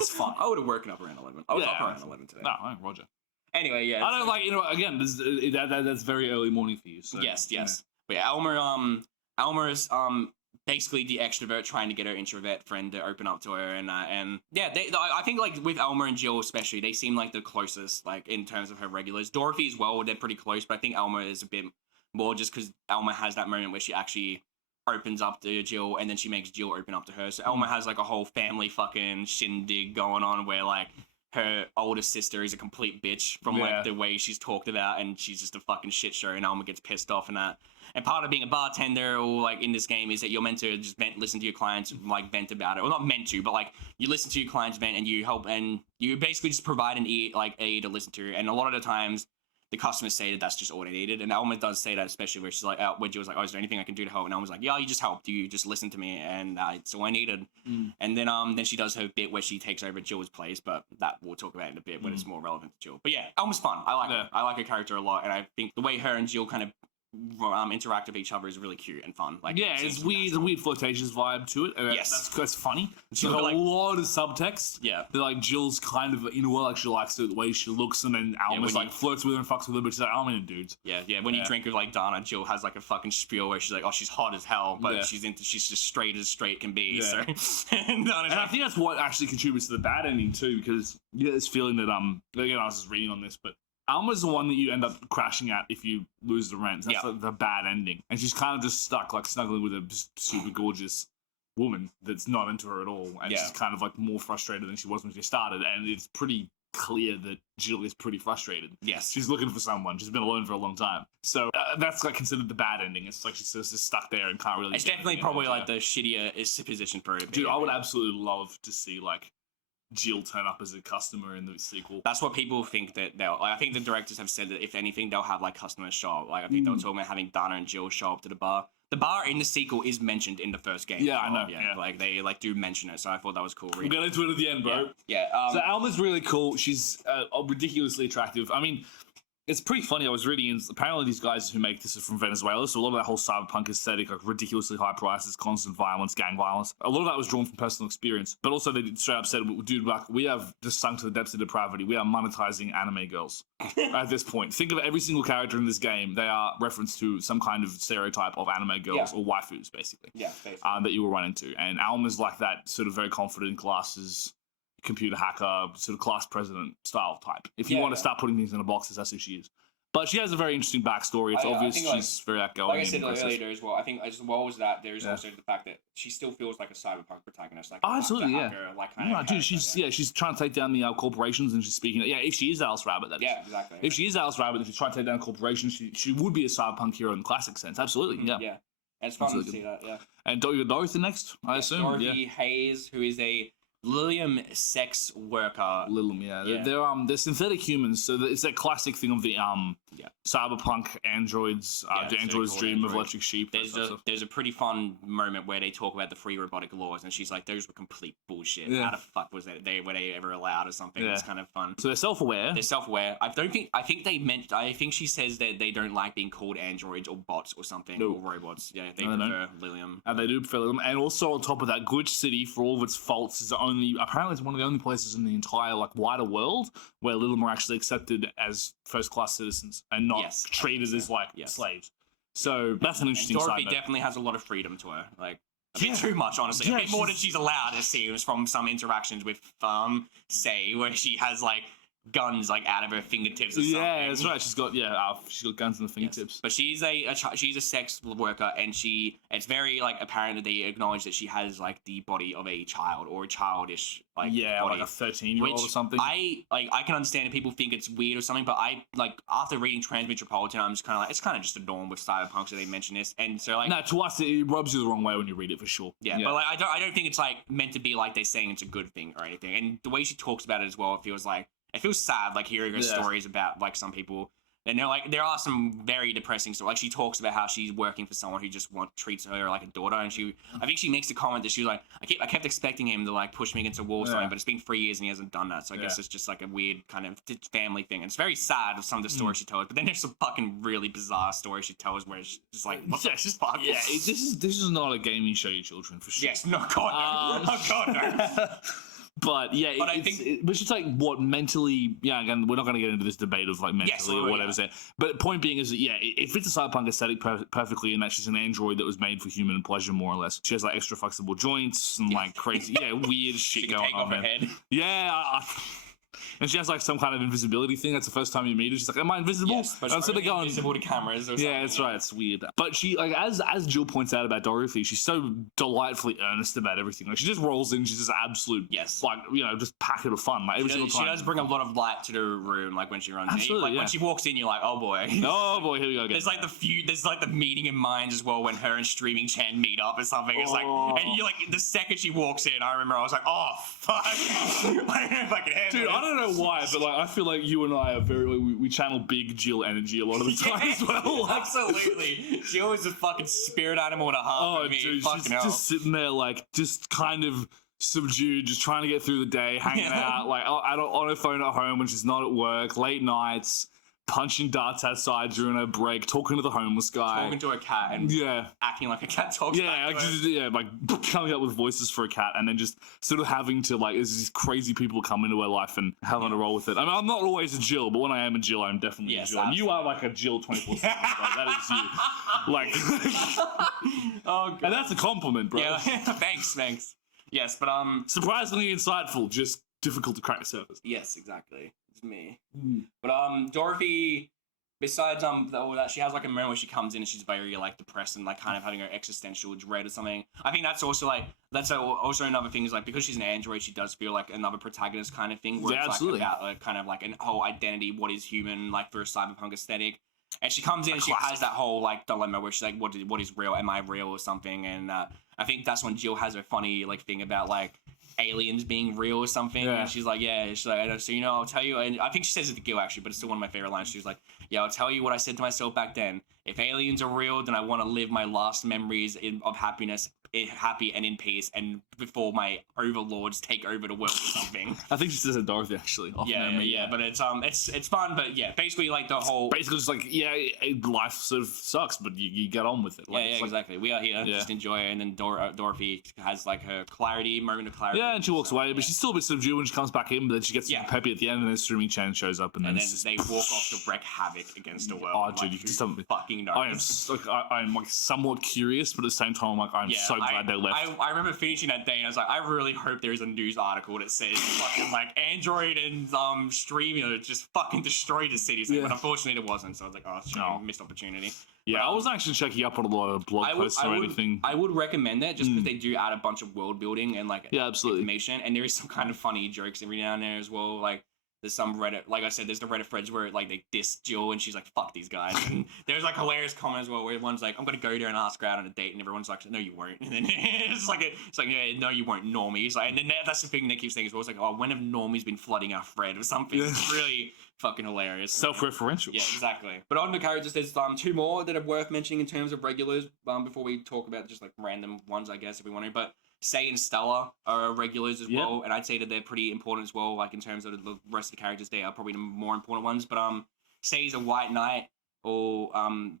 It's fine. I would have woken up around 11. I was up around 11 today. No, Roger. Anyway, yeah. I don't like, you know, again, that's very early morning for you. So, yes. Yeah. But yeah, Alma is basically the extrovert trying to get her introvert friend to open up to her, and I think like with Alma and Jill especially, they seem like the closest, like in terms of her regulars. Dorothy as well, they're pretty close, but I think Alma is a bit more just because Alma has that moment where she actually opens up to Jill, and then she makes Jill open up to her. So Alma has like a whole family fucking shindig going on where like her older sister is a complete bitch from like the way she's talked about, and she's just a fucking shit show, and Alma gets pissed off and that. And part of being a bartender or like in this game is that you're meant to just listen to your clients like vent about it. Well, not meant to, but like you listen to your clients vent and you help, and you basically just provide an ear to listen to. And a lot of the times the customers say that that's just all they needed. And Alma does say that, especially where she's like, when Jill's like, oh, is there anything I can do to help? And Alma's like, yeah, you just helped. You just listen to me, and it's all I needed. And then she does her bit where she takes over Jill's place, but that we'll talk about in a bit when it's more relevant to Jill. But yeah, Alma's fun. I like her. I like her character a lot, and I think the way her and Jill kind of interact with each other is really cute and fun. Like, yeah, it's weird, a weird flirtatious vibe to it. And that's funny. She's got a lot of subtext. Yeah, that like Jill's kind of in a way like she likes the way she looks, and then Alma's like flirts with her and fucks with her, but she's like, I'm into dudes. Yeah. When you drink with like Dana, Jill has like a fucking spiel where she's like, oh, she's hot as hell, but she's just straight as straight can be. Yeah. So, and I think that's what actually contributes to the bad ending too, because you get this feeling that again, I was just reading on this, but Alma's the one that you end up crashing at if you lose the rent. That's like the bad ending. And she's kind of just stuck, like snuggling with a super gorgeous woman that's not into her at all, and she's kind of like more frustrated than she was when she started, and it's pretty clear that Jill is pretty frustrated. Yes. She's looking for someone. She's been alone for a long time. So that's like considered the bad ending. It's like she's just stuck there and can't really... It's definitely probably like the shittier position for her. Dude, I would absolutely love to see like Jill turn up as a customer in the sequel. That's what people think that they'll... Like, I think the directors have said that if anything, they'll have like customers show up. Like I think they were talking about having Dana and Jill show up to the bar. The bar in the sequel is mentioned in the first game. Yeah, I know. Yeah. Like they like do mention it, so I thought that was cool. We'll get into it at the end, bro. Yeah. So Alma's really cool. She's ridiculously attractive. I mean, it's pretty funny. I was reading, apparently these guys who make this are from Venezuela, so a lot of that whole cyberpunk aesthetic, like ridiculously high prices, constant violence, gang violence, a lot of that was drawn from personal experience. But also they straight up said, dude, like, we have just sunk to the depths of depravity. We are monetizing anime girls at this point. Think of every single character in this game. They are referenced to some kind of stereotype of anime girls or waifus, basically. Yeah, basically. That you will run into. And Alma's like that sort of very confident glasses, computer hacker, sort of class president style type. If you want to start putting things in a box, that's who she is. But she has a very interesting backstory. It's obvious she's very outgoing. Like I said earlier as well, I think as well as that, there's also the fact that she still feels like a cyberpunk protagonist. Like absolutely, hacker, like dude, she's trying to take down the corporations, and she's speaking. Yeah, if she is Alice Rabbit, that is. Yeah, exactly. If she is Alice Rabbit, if she's trying to take down corporations, she would be a cyberpunk hero in the classic sense. Absolutely, yeah. Yeah, and it's fun to see that. Yeah. And Dorothy next, I assume. Dorothy Hayes, who is a Lilium sex worker. Lilium, yeah. They're synthetic humans, so it's that classic thing of the cyberpunk androids, the android's dream of electric sheep. There's a pretty fun moment where they talk about the free robotic laws, and she's like, "Those were complete bullshit. How the fuck was that? Were they ever allowed or something?" It's kind of fun. So they're self-aware. I think she says that they don't like being called androids or bots or something or robots. Yeah, they prefer Lilium. And they do prefer Lilium. And also on top of that, Glitch City, for all of its faults, is apparently it's one of the only places in the entire like wider world where Lilium are actually accepted as first-class citizens and not treated as like slaves. So that's an interesting side. Dorothy definitely has a lot of freedom to her. Like a bit too much, honestly. A bit more than she's allowed, it seems, from some interactions with Say, where she has like guns like out of her fingertips or something. Yeah, that's right. She's got guns in the fingertips. But she's a sex worker, and it's very like apparent that they acknowledge that she has like the body of a child or a childish body. Like a 13-year-old or something. I can understand if people think it's weird or something, but I like after reading Transmetropolitan, I'm just kind of like, it's kind of just a norm with cyberpunk, so they mention this, and so like to us it rubs you the wrong way when you read it for sure. Yeah. But like I don't think it's like meant to be like they're saying it's a good thing or anything, and the way she talks about it as well, it feels sad, like hearing her stories about like some people. And they're like, there are some very depressing stories. Like she talks about how she's working for someone who just treats her like a daughter, and I think she makes the comment that she was like, I kept expecting him to like push me against a wall or something, but it's been 3 years and he hasn't done that. So I guess it's just like a weird kind of family thing. And it's very sad of some of the stories she tells. But then there's some fucking really bizarre stories she tells where it's just like, what the fuck? Yeah, this is not a game you show your children for sure. Yes, no, God, no. Oh, God, no. But yeah, but it's like what mentally. Yeah, again, we're not going to get into this debate of like mentally or whatever. Yeah. But point being is that it fits the cyberpunk aesthetic perfectly in that she's an android that was made for human pleasure, more or less. She has like extra flexible joints and like crazy, weird shit going on. She can take off her head. Yeah. And she has like some kind of invisibility thing. That's the first time you meet her. She's like, "Am I invisible?" Yes, but she's invisible to cameras or something. Yeah, that's right. It's weird. But she, like, as Jill points out about Dorothy, she's so delightfully earnest about everything. Like, she just rolls in. She's just absolute, like, just packet of fun. Like every single time. She does bring a lot of light to the room. Like when she runs in. Like when she walks in, you're like, "Oh boy, oh boy, here we go." There's like the meeting in minds as well when her and Streaming Chan meet up or something. It's like, and you're like, the second she walks in, I remember I was like, "Oh fuck." Dude, I don't know why, but like I feel like you and I are we channel big Jill energy a lot of the time as well. Absolutely. She always a fucking spirit animal and a half. Oh, dude, she's just sitting there like just kind of subdued, just trying to get through the day, hanging out, like on her phone at home when she's not at work, late nights, punching darts outside during her break, talking to the homeless guy, talking to a cat, and acting like a cat talks. Like coming up with voices for a cat, and then just sort of having to like, there's these crazy people come into her life and having to roll with it. I mean, I'm not always a Jill, but when I am a Jill, I'm definitely a Jill. And you are like a Jill 24/7. That is you. Like, oh God. And that's a compliment, bro. Yeah, thanks. Yes, but surprisingly insightful, just difficult to crack the surface. Yes, exactly. It's me. But Dorothy besides all that, she has like a moment where she comes in and she's very like depressed and like kind of having her existential dread or something. I think that's also like also another thing is like because she's an android, she does feel like another protagonist kind of thing where it's absolutely. like about kind of like an whole identity, what is human, like for a cyberpunk aesthetic. And she comes in and she has that whole like dilemma where she's like, what is real? Am I real or something? And I think that's when Jill has a funny like thing about like aliens being real or something. And she's like, she's like, so I'll tell you. And I think she says it to Gil actually, but it's still one of my favorite lines. She was like, I'll tell you what I said to myself back then. If aliens are real, then I want to live my last memories of happiness, happy and in peace, and before my overlords take over the world or something. I think she says it Dorothy actually. Yeah. But it's fun. But yeah, basically like the whole just like life sort of sucks, but you get on with it. Like, exactly. We are here, just enjoy it. And then Dorothy has like her moment of clarity. Yeah, and she walks away, but she's still a bit subdued when she comes back in. But then she gets peppy at the end, and then Sumi Chan shows up, and then they walk off to wreak havoc against the world. Oh, dude, you can just fucking knows. I'm like somewhat curious, but at the same time, I'm like, I'm so glad they left. I remember finishing that day, and I was like, I really hope there's a news article that says fucking like Android and Streamer just fucking destroyed the city. But unfortunately, there wasn't. So I was like, oh, missed opportunity. Yeah, I was actually checking up on a lot of blog posts or anything. I would recommend that just because they do add a bunch of world building and like absolutely information, and there is some kind of funny jokes every now and then as well. Like there's some Reddit, like I said, there's the Reddit threads where like they diss Jill and she's like, fuck these guys. And there's like hilarious comments as well where one's like, I'm gonna go there and ask her out on a date, and everyone's like, no, you won't. And then it's like yeah, no, you won't, normies. Like, and then that's the thing they keep saying as well. It's like, oh, when have normies been flooding our thread or something? It's really fucking hilarious. Self-referential. Yeah, exactly. But on the characters, there's two more that are worth mentioning in terms of regulars. Before we talk about just like random ones, I guess if we want to. But Say and Stella are regulars as well, and I'd say that they're pretty important as well. Like in terms of the rest of the characters, they are probably the more important ones. But Say's a white knight, or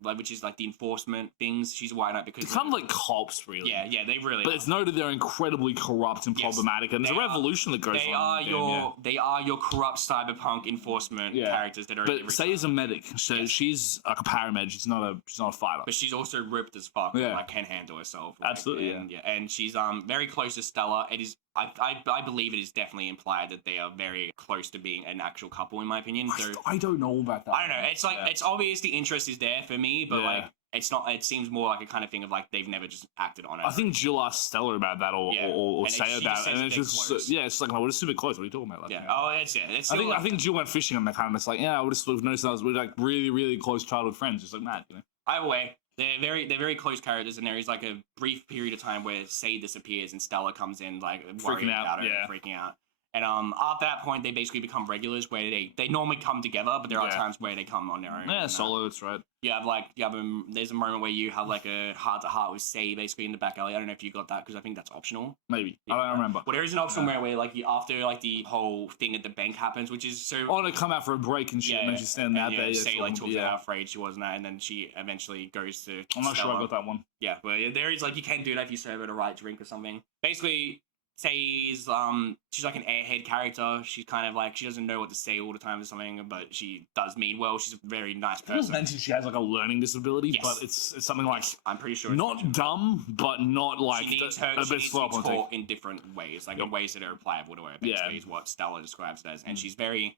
like which is like the enforcement things. She's a white knight because it's kind of like cops, really. Yeah, they really. But it's noted they're incredibly corrupt and problematic, and there's a revolution that goes on. They are your corrupt cyberpunk enforcement characters that are. But Say is a medic, so she's like a paramed. She's not a fighter. But she's also ripped as fuck. And, like can handle herself. Like, absolutely. And she's very close to Stella. It is. I believe it is definitely implied that they are very close to being an actual couple, in my opinion. I don't know about that. I don't know. It's like it's obvious the interest is there for me, but like it's not. It seems more like a kind of thing of like they've never just acted on it. I think Jill asked Stella about that or say about it, and it's just it's like, no, we're just super close. What are you talking about? Like, I think Jill went fishing and they kind of just like, I would have noticed that we're like really really close childhood friends, just like Matt, you know. Either way. They're very close characters, and there is like a brief period of time where Say disappears and Stella comes in like worrying about her, freaking out. And at that point, they basically become regulars where they normally come together, but there are times where they come on their own. Yeah, solo, that's right. There's a moment where you have like a heart-to-heart with Say basically in the back alley. I don't know if you got that because I think that's optional. Maybe. I don't remember. Well, there is an option where like after like the whole thing at the bank happens, which is so... Oh, they come out for a break and shit, and then she's standing out there. Say like talks about how afraid she was and that, and then she eventually goes to I'm not sure I got that one. Yeah, but there is like, you can do that if you serve her the right drink or something. Basically... Say's she's like an airhead character. She's kind of like, she doesn't know what to say all the time or something, but she does mean well. She's a very nice person. Mentioned she has like a learning disability, but it's something like I'm pretty sure not dumb, but not like she needs to talk in different ways, like in ways that are applicable to her. Basically, is what Stella describes it as, and she's very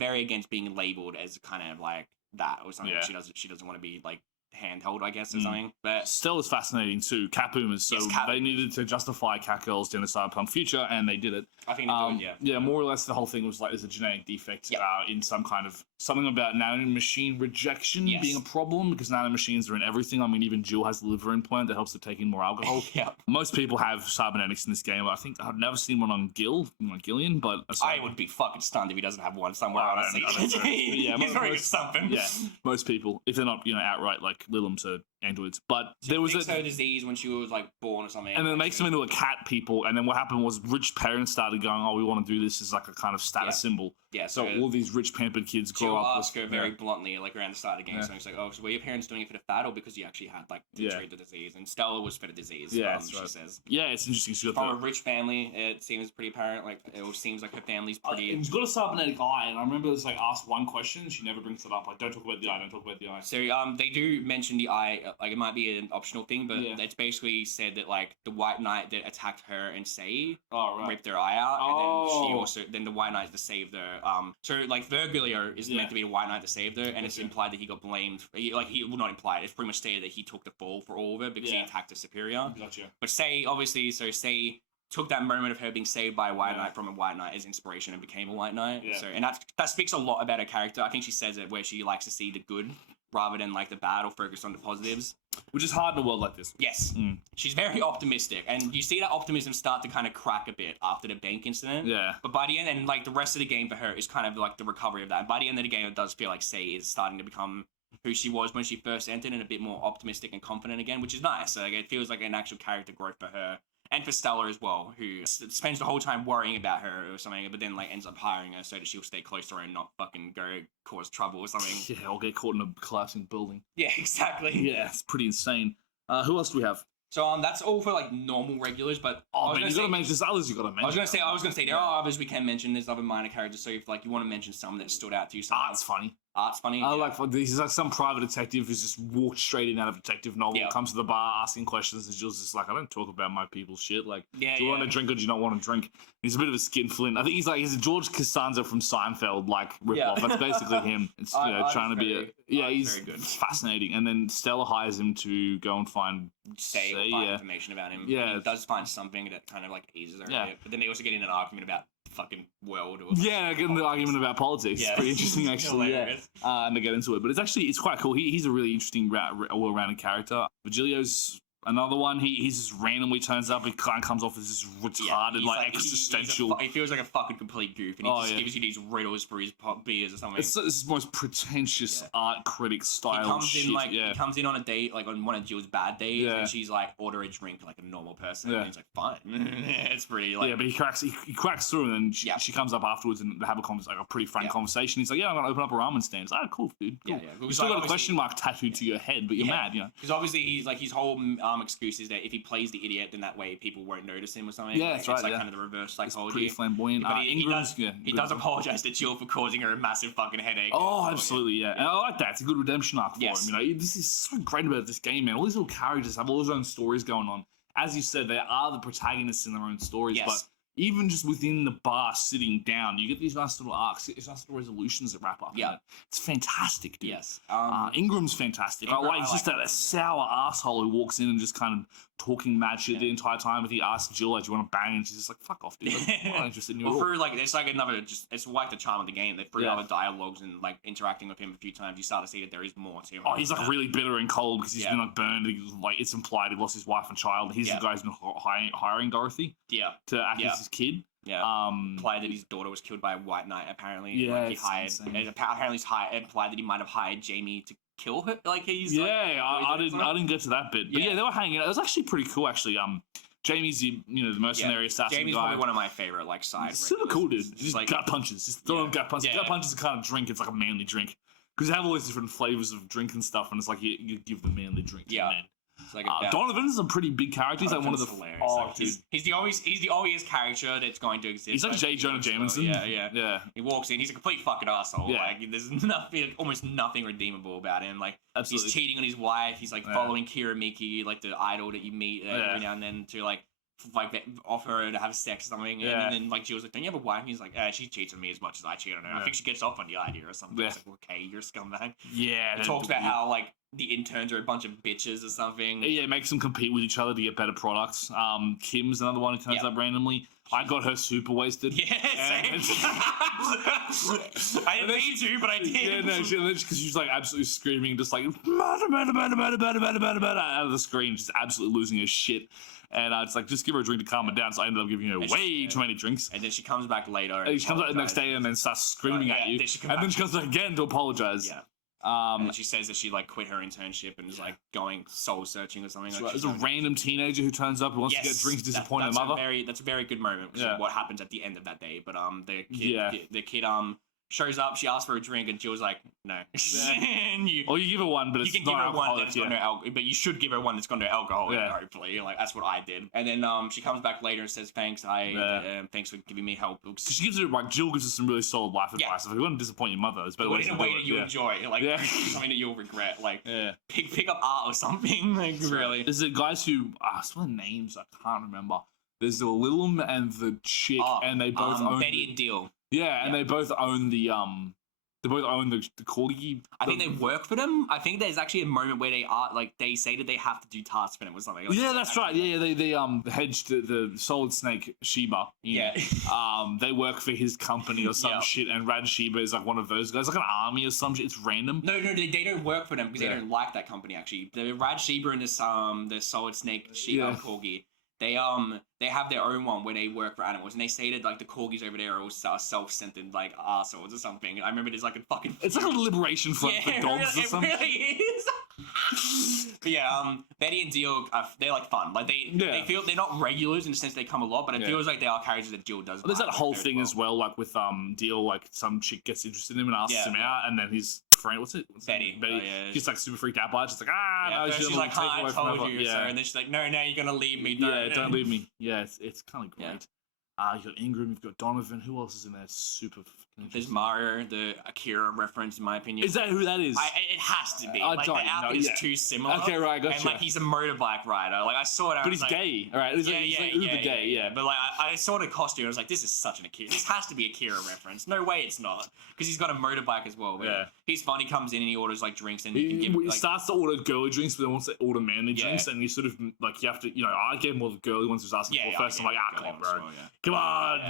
against being labeled as kind of like that or something. She doesn't want to be like handheld, I guess, or something. But Stella's fascinating too. Catboomers, so they needed to justify cat girls in a cyberpunk future, and they did it. I think they do it, yeah, more or less the whole thing was like there's a genetic defect in some kind of something about nanomachine rejection being a problem, because nanomachines are in everything. I mean, even Jill has a liver implant that helps her take in more alcohol. Most people have cybernetics in this game. I think I've never seen one on Gillian, but I would be fucking stunned if he doesn't have one somewhere on a seat. He's wearing something. Yeah, most people, if they're not outright like Lilim to androids, but there was a disease when she was like born or something, and then it makes them into a cat people. And then what happened was rich parents started going, "Oh, we want to do this as like a kind of status symbol." Yeah, so all these rich pampered kids grow up. Ask her very bluntly, like around the start of the game, so it's like, "Oh, so were your parents doing it for the fat, or because you actually had like to treat the disease?" And Stella was for the disease. She says. Yeah, it's interesting. She got from a rich family. It seems pretty apparent. Like it seems like her family's pretty. She's got a cybernetic eye, and I remember there's like asked one question. She never brings it up. Like, don't talk about the eye. Don't talk about the eye. So they do mentioned the eye, like it might be an optional thing, but Yeah. it's basically said that like the White Knight that attacked her and Say Oh, right. ripped her eye out, and Oh. then the White Knight that saved her. So like Virgilio is meant to be the White Knight that saved her, and it's implied that he got blamed. Well, not implied. It's pretty much stated that he took the fall for all of it because he attacked a superior. Gotcha. But Say obviously, Say took that moment of her being saved by a White Knight from a White Knight as inspiration and became a White Knight. Yeah. So, and that speaks a lot about her character. I think she says it where she likes to see the good rather than like the bad or focus on the positives. Which is hard in a world like this. Yes. She's very optimistic, and you see that optimism start to kind of crack a bit after the bank incident. Yeah. But by the end, and like the rest of the game for her is kind of like the recovery of that. And by the end of the game, it does feel like Say is starting to become who she was when she first entered and a bit more optimistic and confident again, which is nice. So, like, it feels like an actual character growth for her. And for Stella as well, who spends the whole time worrying about her or something, but then like ends up hiring her so that she'll stay close to her and not fucking go cause trouble or something. Yeah, I'll get caught in a collapsing building. Yeah, exactly. Yeah, it's pretty insane. Who else do we have? So that's all for like normal regulars, but Man, you gotta mention, there's others you gotta mention. I was gonna say there are others we can mention. There's other minor characters. So if like you want to mention some that stood out to you, Art's funny. Art's funny. I like he's like some private detective who's just walked straight in out of a detective novel, comes to the bar asking questions, and Jill's just like, I don't talk about my people's shit. Like, do you want to drink or do you not want to drink? He's a bit of a skinflint. I think he's a George Costanza from Seinfeld like ripoff. That's basically him. It's trying to be he's very good. Fascinating. And then Stella hires him to go and find information about him. Yeah, he does find something that kind of like eases her a bit. But then they also get in an argument about fucking world or getting the argument about politics. It's pretty interesting actually. And they get into it, but it's quite cool. He's a really interesting well-rounded character. Virgilio's another one. He just randomly turns up and kind of comes off as this retarded existential. He feels like a fucking complete goof, and he just gives you these riddles for his beers or something. It's this most pretentious art critic style shit. He comes in on a date, like on one of Jill's bad days, and she's like, order a drink like a normal person, and he's like, fine. It's pretty like but he cracks through, and then she comes up afterwards and they have a pretty frank conversation. He's like, I'm gonna open up a ramen stand. It's like, cool, dude. Cool. You still got a question mark tattooed to your head, but you're mad, you know? Because obviously he's like his whole excuse is that if he plays the idiot, then that way people won't notice him or something. Yeah, that's right. It's like kind of the reverse psychology. Pretty flamboyant. But he does apologize to Jill for causing her a massive fucking headache. Oh, absolutely, yeah. And I like that. It's a good redemption arc for him. You know, this is so great about this game, man. All these little characters have all their own stories going on. As you said, they are the protagonists in their own stories, but even just within the bar sitting down, you get these nice little arcs, these nice little resolutions that wrap up. Yeah. It's fantastic, dude. Yes. Ingram's fantastic. He's just that sour asshole who walks in and just kind of talking mad shit the entire time. If he asks Jill, do you want to bang? And she's just like, fuck off, dude. I'm not interested in you at all. Through, like, it's like another, it's like the charm of the game. Through other dialogues and, like, interacting with him a few times, you start to see that there is more to him. Oh, he's, like, really bitter and cold because he's been, like, burned. It's implied he lost his wife and child. He's the guy who's been hiring Dorothy to act as his kid. Yeah. Implied that his daughter was killed by a White Knight, apparently. Yeah, apparently it's implied that he might have hired Jamie to kill her. Like, he's I didn't get to that bit. But they were hanging out. It was actually pretty cool, actually. Jamie's the mercenary assassin Jamie's guy. probably one of my favorite side. Super cool, dude. Just like gut punches. Just throw him gut punches. Gut punches are kind of drink. It's like a manly drink because they have all these different flavors of drink and stuff, and it's like you give the manly drink to men. It's like Donovan's a pretty big character. He's like one of the hilarious. He's the obvious character that's going to exist. He's like J. Jonah Jameson. Yeah. He walks in. He's a complete fucking asshole. Yeah. Like there's almost nothing redeemable about him. Like he's cheating on his wife. He's like following Kira Miki, like the idol that you meet every now and then to like offer her to have sex or something. And then like Jill's like, don't you have a wife? And he's like, she cheats on me as much as I cheat on her. I think she gets off on the idea or something. It's like, okay, you're a scumbag. Yeah. It talks about how like the interns are a bunch of bitches or something. Yeah, it makes them compete with each other to get better products. Kim's another one who turns up randomly. I got her super wasted. Yeah, same. I didn't mean to, but I did. Yeah, no, because she's like absolutely screaming, just like murder, murder, murder, murder, murder, murder, murder, murder, out of the screen, just absolutely losing her shit. And it's like, just give her a drink to calm her down. So I ended up giving her way too many drinks. And then she comes back later. And she comes back the next day and then starts screaming at you. And then she comes back again to apologize. Yeah. And she says that she like quit her internship and is like going soul searching or something. There's a random teenager who turns up who wants to get drinks to disappoint her mother. That's a very good moment. Which is what happens at the end of that day. But the kid shows up, she asks for a drink, and Jill's like, no. And or you give her one, but it's you can not give her one alcoholic, that's got no alcohol, but you should give her one that's got no alcohol in it, hopefully. Like, that's what I did. And then she comes back later and says, thanks, thanks for giving me help. She gives it, like, Jill gives us some really solid life advice. If you want to disappoint your mother, it's better in a way that you enjoy, like, something that you'll regret. Like, pick up art or something. Like, really. There's the guys who, some of the names I can't remember. There's the Lilum and the chick, and they both own Betty and Deal. Yeah, and they both own the they both own the corgi. I think they work for them. I think there's actually a moment where they say that they have to do tasks for them or something. Like, yeah, that's right. Yeah, they hedged the Solid Snake Sheba. They work for his company or some shit, and Rad Sheba is like one of those guys, like an army or some shit. It's random. No, they don't work for them because they don't like that company. Actually, the Rad Sheba and the Solid Snake Sheba corgi. They have their own one where they work for animals, and they say that like the corgis over there are all self-centered like assholes or something. I remember there's like a fucking it's like a liberation front for dogs or something. It really is. But Betty and Deal, they're like fun. Like they feel they're not regulars in the sense they come a lot, but it feels like they are characters that Jill does. There's that whole thing as well, like with Deal, like some chick gets interested in him and asks him out, and then his friend, what's Betty. She's like super freaked out by it. She's like, no, she's like, I told you. So, and then she's like, no, you're gonna leave me. Don't leave me. Yeah, it's kind of great. You've got Ingram, you've got Donovan. Who else is in there? Super. There's Mario, the Akira reference, in my opinion. Is that who that is? It has to be. Like, the outfit is too similar. Okay, right, gotcha. And like he's a motorbike rider. Like I saw it. But he's gay, right? He's uber gay. But like I saw the costume. I was like, this is such an Akira. This has to be Akira reference. No way, it's not. Because he's got a motorbike as well. But he's fun. He comes in and he orders like drinks, and he starts to order girly drinks, but then wants to order manly drinks, and you sort of like you have to. I gave him all the girly ones he was asking for first. I'm like, come on, bro, come on.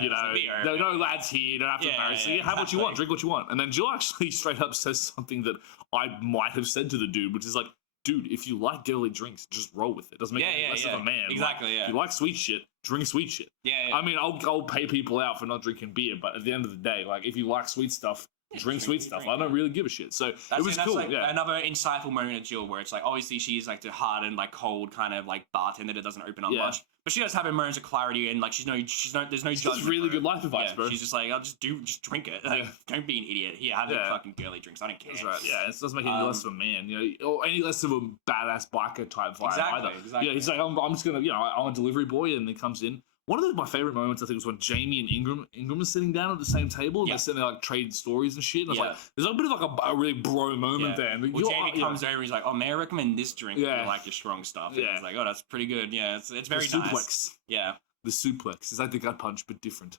No lads here. You don't have to embarrass. So you have what you want. Drink what you want. And then Jill actually straight up says something that I might have said to the dude, which is like, dude, if you like girly drinks, just roll with it. Doesn't make you less of a man. Exactly, If you like sweet shit, drink sweet shit. I mean, I'll pay people out for not drinking beer, but at the end of the day, like, if you like sweet stuff, drink sweet stuff. I don't really give a shit. So it was cool. Like another insightful moment of Jill where it's like, obviously she's like the hardened, like cold kind of like bartender that doesn't open up much. But she does have her moments of clarity, and like there's no judgment. That's really good life advice, bro. She's just like, I'll just drink it. Like, don't be an idiot. Here, have the fucking girly drinks. I don't care. That's right. Yeah, it doesn't make any less of a man, or any less of a badass biker type vibe either. Exactly. Yeah, he's like, I'm just gonna, I'm a delivery boy, and he comes in. One of my favorite moments, I think, was when Jamie and Ingram are sitting down at the same table, and they're sitting there like trading stories and shit. And I was like, there's a bit of like a really bro moment there. And Jamie comes over, he's like, "Oh, may I recommend this drink? If you like your strong stuff?" And he's like, "Oh, that's pretty good. Yeah, it's very nice." Suplex. Yeah, the suplex is like the gut punch, but different.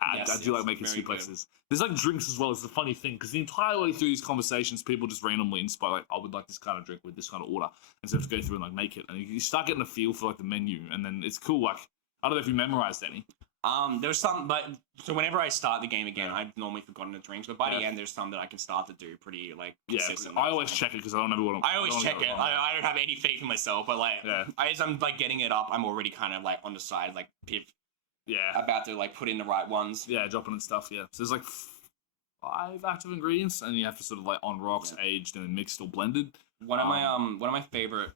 I do like making suplexes. Good. There's like drinks as well. It's the funny thing because the entire way through these conversations, people just randomly inspire like, I would like this kind of drink with this kind of order, and so you have to go through and like make it, and you start getting a feel for like the menu, and then it's cool. Like, I don't know if you memorized any. There was some, but so whenever I start the game again, I've normally forgotten the drinks, but by the end, there's some that I can start to do pretty like consistent. I always check it because I don't remember what I always check it. I don't have any faith in myself, but like as I'm like getting it up, I'm already kind of like on the side, like about to like put in the right ones. Yeah, dropping in stuff. Yeah, so there's like 5 active ingredients, and you have to sort of like on rocks, aged, and then mixed or blended. One of my favorite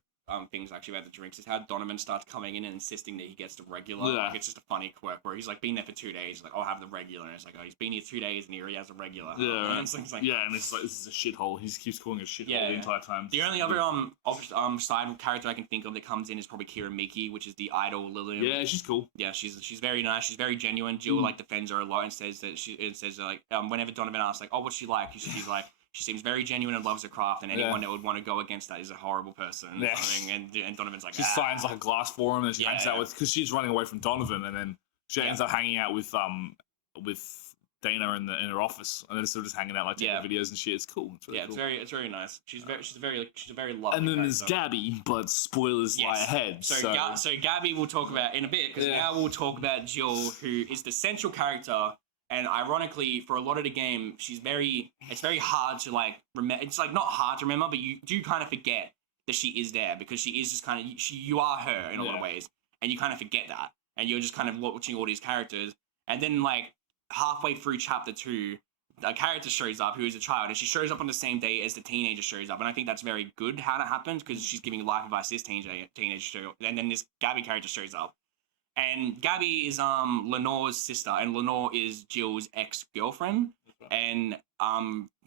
things actually about the drinks is how Donovan starts coming in and insisting that he gets the regular. Like, it's just a funny quirk where he's like been there for 2 days, like, I'll have the regular, and it's like, oh, he's been here 2 days and he already has a regular. And it's like, and it's like, this is a shithole. He keeps calling it a shithole the entire time. The only other side character I can think of that comes in is probably Kira Miki, which is the idol Lillian. Yeah, she's cool. Yeah, she's very nice. She's very genuine. Jill like defends her a lot and says like whenever Donovan asks like, oh, what's she like? She's like, she seems very genuine and loves her craft, and anyone that would want to go against that is a horrible person. Yeah. And Donovan's like, she signs like a glass for him, and she hangs out with, because she's running away from Donovan, and then she ends up hanging out with Dana in her office, and then sort of just hanging out like taking videos and shit. It's cool. It's really cool. It's very nice. She's a very lovely. And then there's Gabby, but spoilers lie ahead. So Gabby we'll talk about in a bit, because now we'll talk about Jill, who is the central character. And ironically, for a lot of the game, it's very hard to like remember. It's like not hard to remember, but you do kind of forget that she is there, because she is just kind of, you are her in a lot of ways. And you kind of forget that. And you're just kind of watching all these characters. And then like halfway through chapter 2, a character shows up who is a child, and she shows up on the same day as the teenager shows up. And I think that's very good how that happens, because she's giving life advice to this teenager show. And then this Gabby character shows up. And Gabby is Lenore's sister, and Lenore is Jill's ex-girlfriend. And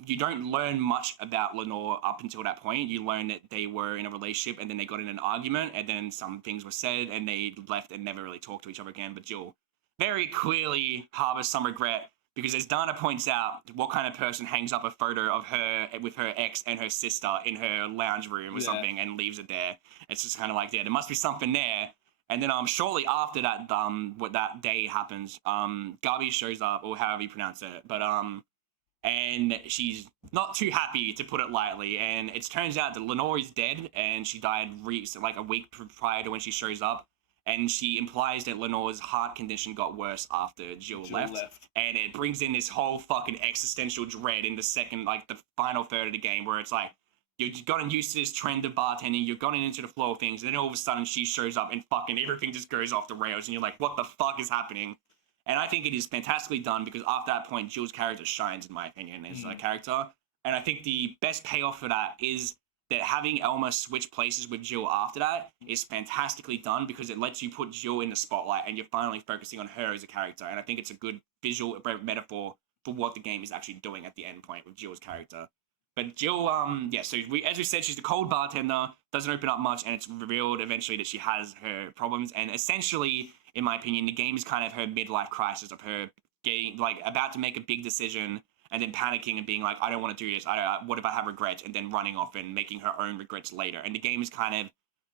you don't learn much about Lenore up until that point. You learn that they were in a relationship and then they got in an argument and then some things were said and they left and never really talked to each other again. But Jill very clearly harbors some regret because, as Dana points out, what kind of person hangs up a photo of her with her ex and her sister in her lounge room or something and leaves it there? It's just kind of like, there must be something there. And then shortly after that, what that day happens, Gabi shows up, or however you pronounce it, but and she's not too happy, to put it lightly. And it turns out that Lenore is dead, and she died like a week prior to when she shows up. And she implies that Lenore's heart condition got worse after Jill left. And it brings in this whole fucking existential dread in the second, like the final third of the game, where it's like, you've gotten used to this trend of bartending, you've gotten into the flow of things, and then all of a sudden she shows up and fucking everything just goes off the rails, and you're like, what the fuck is happening? And I think it is fantastically done, because after that point, Jill's character shines, in my opinion, as a character. And I think the best payoff for that is that having Elma switch places with Jill after that is fantastically done, because it lets you put Jill in the spotlight and you're finally focusing on her as a character. And I think it's a good visual metaphor for what the game is actually doing at the end point with Jill's character. But Jill, so as we said, she's the cold bartender, doesn't open up much, and it's revealed eventually that she has her problems. And essentially, in my opinion, the game is kind of her midlife crisis of her getting, like, about to make a big decision and then panicking and being like, I don't want to do this. What if I have regrets? And then running off and making her own regrets later. And the game is kind of,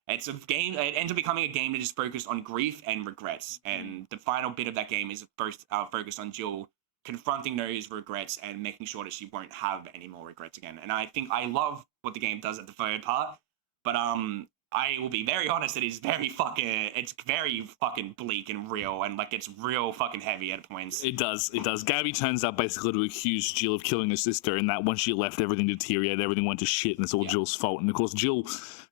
it's a game, it ends up becoming a game that is focused on grief and regrets. And the final bit of that game is first focused on Jill confronting those regrets and making sure that she won't have any more regrets again. And I think I love what the game does at the third part, but I will be very honest, it's very fucking bleak and real, and like it's real fucking heavy at points. It does. Gabi turns up basically to accuse Jill of killing her sister, and that when she left, everything deteriorated, everything went to shit, and it's all Jill's fault. And of course, Jill,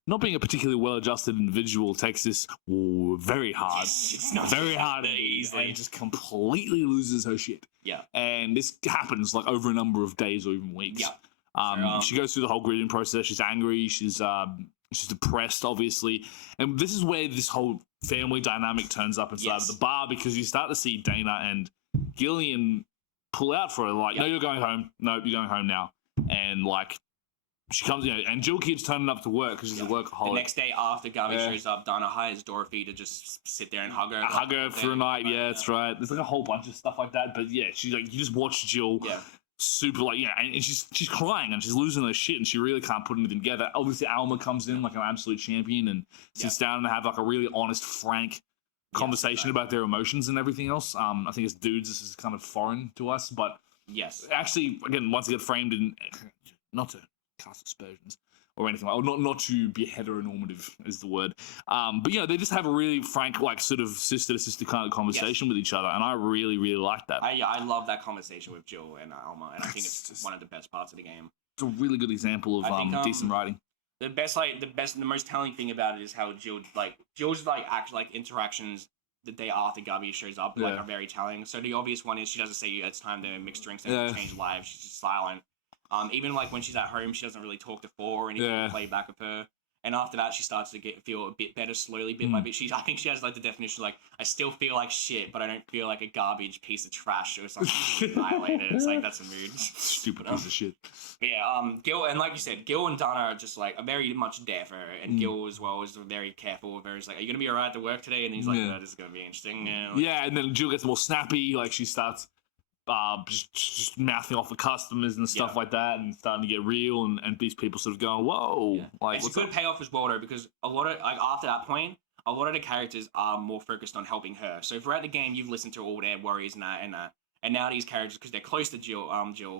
not being a particularly well-adjusted individual, takes this very hard. It's not very hard easily, and just completely loses her shit. Yeah. And this happens like over a number of days or even weeks. Yeah. She goes through the whole grieving process. She's angry. She's depressed, obviously. And this is where this whole family dynamic turns up inside of the bar, because you start to see Dana and Gillian pull out for her. Like, no, you're going home. No, you're going home now. And like, she comes, and Jill keeps turning up to work because she's a workaholic. The next day after Gabi shows up, Dana hires Dorothy to just sit there and hug her. Hug her for a night, that's right. There's like a whole bunch of stuff like that. But yeah, she's like, you just watch Jill super like, and she's crying and she's losing her shit and she really can't put anything together. Obviously, Alma comes in like an absolute champion and sits down and have like a really honest, frank conversation about their emotions and everything else. I think as dudes, this is kind of foreign to us, but actually, again, once again, framed in, not to cast aspersions or anything like, or not to be heteronormative is the word, but they just have a really frank, like, sort of sister to sister kind of conversation with each other, and I really like that. I love that conversation with Jill and Alma, and I think it's one of the best parts of the game. It's a really good example of decent writing. The most telling thing about it is how Jill's interactions the day after Gabi shows up are very telling. So the obvious one is she doesn't say it's time to mix drinks and change lives. She's just silent. Even like when she's at home, she doesn't really talk to Thor or anything to play back with her. And after that, she starts to feel a bit better slowly, bit by bit. I think she has like the definition like, I still feel like shit, but I don't feel like a garbage piece of trash or something violated. It's like, that's a mood. Stupid piece of shit. But yeah, Gil, and like you said, Gil and Dana are just like, are very much there for her. And Gil as well is very careful of her. He's like, are you going to be alright to work today? And he's like, no, this is going to be interesting. And then Jill gets more snappy. Like she starts just mouthing off the customers and stuff like that, and starting to get real, and these people sort of going, whoa. Like, it's a good payoff as well, though, because a lot of, like, after that point, a lot of the characters are more focused on helping her. So throughout the game, you've listened to all their worries and that. And now these characters, because they're close to Jill,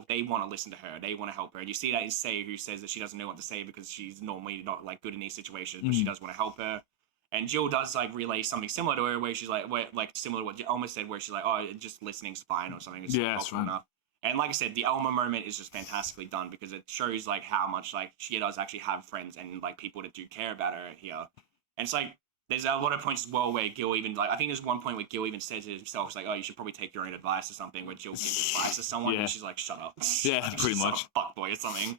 they want to listen to her. They want to help her. And you see that in Say, who says that she doesn't know what to say because she's normally not like good in these situations, but she does want to help her. And Jill does like relay something similar to her, where she's like, similar to what Elma said, where she's like, oh, just listening's fine or something. It's helpful enough. And like I said, the Elma moment is just fantastically done, because it shows like how much like she does actually have friends and like people that do care about her here. And it's like, there's a lot of points as well where Gil even, like, I think there's one point where Gil even says to himself, it's like, oh, you should probably take your own advice or something, where Jill gives advice to someone and she's like, shut up. Yeah, pretty much. Fuckboy or something.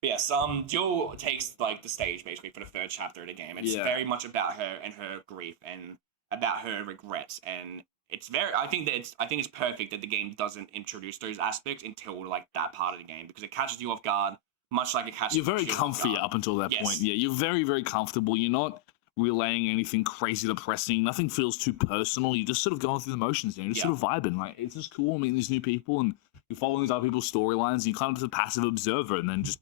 But yes, Jill takes like the stage basically for the third chapter of the game. It's very much about her and her grief and about her regrets, and I think it's perfect that the game doesn't introduce those aspects until like that part of the game, because it catches you off guard, much like it catches. You're very comfy up until that point. Yeah, you're very, very comfortable. You're not relaying anything crazy depressing. Nothing feels too personal. You're just sort of going through the motions, you're just sort of vibing. Like, it's just cool meeting these new people, and you're following these other people's storylines, and you're kind of just a passive observer, and then just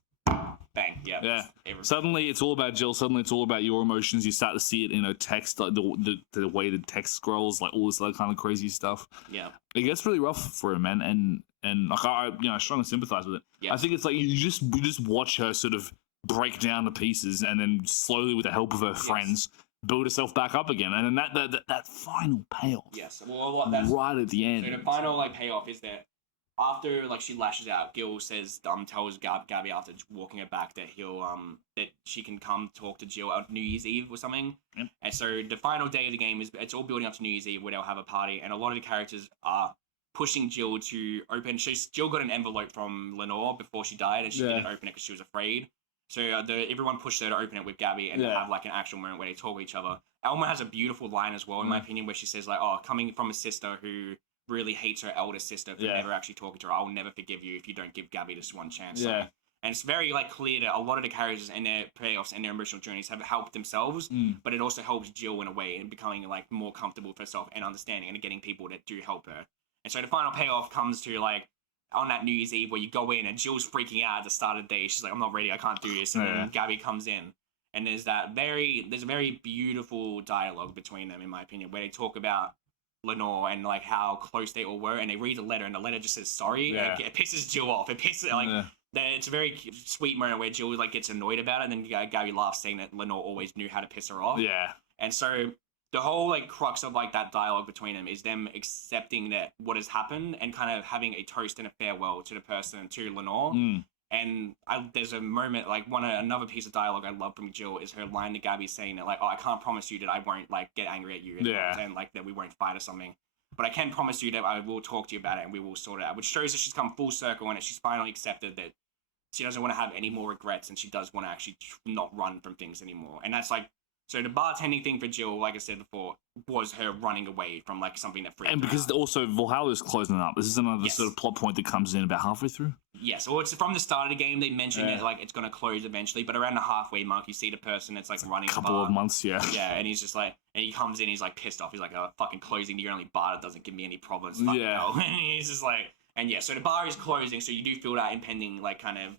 bang, yeah. Suddenly it's all about Jill. Suddenly it's all about your emotions. You start to see it in text, like the way the text scrolls, like all this other kind of crazy stuff. Yeah, it gets really rough for him, man. And like I strongly sympathize with it. Yeah. I think it's like you just watch her sort of break down to pieces, and then slowly, with the help of her friends, build herself back up again. And then that final payoff. Yes, well, that's right at the end. So the final like payoff is that after like she lashes out, Gil says tells Gabby after walking her back that that she can come talk to Jill on New Year's Eve or something. Yep. And so the final day of the game it's all building up to New Year's Eve, where they'll have a party, and a lot of the characters are pushing Jill to open. Jill got an envelope from Lenore before she died, and she didn't open it because she was afraid. So everyone pushed her to open it with Gabby, and they have like an actual moment where they talk to each other. Elma has a beautiful line as well, in my opinion, where she says like, "Oh, coming from a sister who really hates her elder sister for never actually talking to her, I'll never forgive you if you don't give Gabby this one chance." Yeah. And it's very like clear that a lot of the characters and their payoffs and their emotional journeys have helped themselves, but it also helps Jill in a way in becoming like more comfortable with herself and understanding and getting people that do help her. And so the final payoff comes to like on that New Year's Eve where you go in and Jill's freaking out at the start of the day. She's like, "I'm not ready, I can't do this." And then Gabby comes in, and there's a very beautiful dialogue between them, in my opinion, where they talk about Lenore and like how close they all were, and they read the letter, and the letter just says sorry. And it pisses Jill off. It pisses like it's a very sweet moment where Jill like gets annoyed about it, and then Gabby laughs, saying that Lenore always knew how to piss her off. Yeah. And so the whole like crux of like that dialogue between them is them accepting that what has happened and kind of having a toast and a farewell to the person, to Lenore. And there's a moment like another piece of dialogue I love from Jill is her line to Gabby saying that like, "Oh, I can't promise you that I won't like get angry at you and like that we won't fight or something, but I can promise you that I will talk to you about it and we will sort it out," which shows that she's come full circle and that she's finally accepted that she doesn't want to have any more regrets, and she does want to actually not run from things anymore. And that's like, so the bartending thing for Jill, like I said before, was her running away from like something that freaked her out. And because also Valhalla's closing up. This is another sort of plot point that comes in about halfway through. Yes, well, it's from the start of the game. They mention it like it's going to close eventually, but around the halfway mark, you see the person that's like running a couple of months, Yeah, and he's just like, and he comes in, he's like pissed off. He's like, "Oh, fucking closing the only bar that doesn't give me any problems." And he's just like, and so the bar is closing, so you do feel that impending like kind of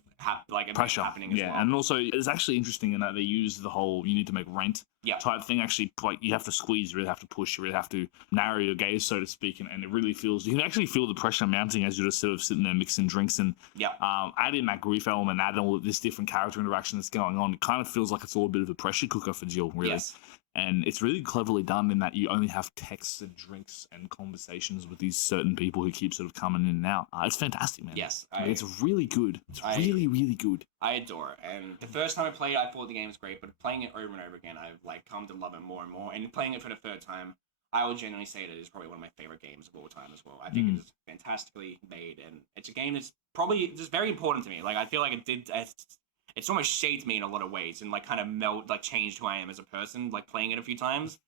pressure happening as well. And also it's actually interesting in that they use the whole you need to make rent type thing. Actually, like you have to squeeze, you really have to push, you really have to narrow your gaze, so to speak, and it really feels, you can actually feel the pressure mounting as you're just sort of sitting there mixing drinks, and add in that grief element, add in all this different character interaction that's going on. It kind of feels like it's all a bit of a pressure cooker for Jill, really. And it's really cleverly done in that you only have texts and drinks and conversations with these certain people who keep sort of coming in and out. It's fantastic, man. Yes. It's really good. It's really, really good. I adore it. And the first time I played, I thought the game was great, but playing it over and over again, I've like come to love it more and more. And playing it for the third time, I would genuinely say that it is probably one of my favorite games of all time as well. I think it is fantastically made, and it's a game that's probably just very important to me. Like, I feel like it's almost shaped me in a lot of ways and like kind of changed who I am as a person, like playing it a few times.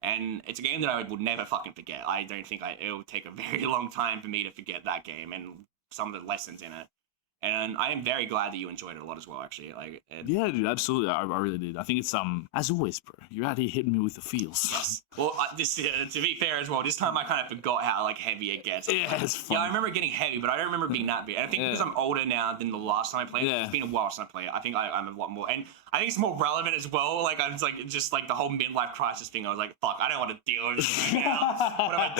And it's a game that I would never fucking forget. I don't think it'll take a very long time for me to forget that game and some of the lessons in it. And I am very glad that you enjoyed it a lot as well, actually. Yeah, dude, absolutely. I really did. I think it's as always, bro. You're out here hitting me with the feels. Yes. Well, to be fair as well, this time I kind of forgot how like heavy it gets. It's fun. Yeah, I remember getting heavy, but I don't remember being that big. And I think because I'm older now than the last time I played, it's been a while since I played it. I think I'm a lot more, and I think it's more relevant as well. Like I'm just like the whole midlife crisis thing. I was like, fuck, I don't want to deal with this right now. What have I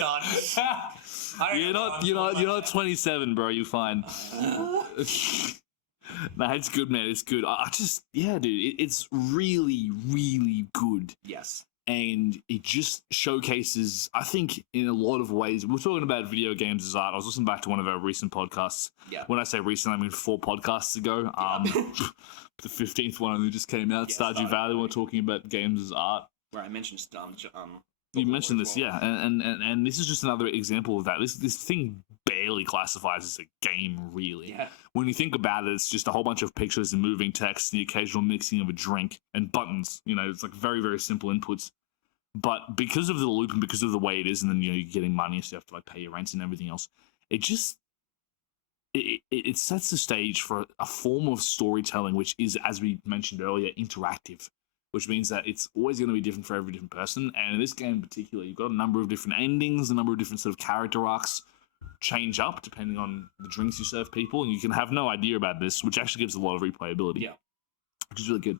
done? You're not 27, bro. You're fine. Nah, it's good, man. It's good. Dude, it's really, really good. Yes. And it just showcases, I think, in a lot of ways, we're talking about video games as art. I was listening back to one of our recent podcasts. Yeah. When I say recent, I mean 4 podcasts ago. The 15th one only just came out. Stardew Valley, we're talking about games as art. Where I mentioned you mentioned this, and this is just another example of that. This thing barely classifies as a game, really. Yeah. When you think about it, it's just a whole bunch of pictures and moving text and the occasional mixing of a drink and buttons. You know, it's like very, very simple inputs. But because of the loop and because of the way it is, and then you're getting money, so you have to like pay your rent and everything else. It sets the stage for a form of storytelling which is, as we mentioned earlier, interactive, which means that it's always going to be different for every different person. And in this game in particular, you've got a number of different endings, a number of different sort of character arcs change up depending on the drinks you serve people, and you can have no idea about this, which actually gives a lot of replayability, which is really good.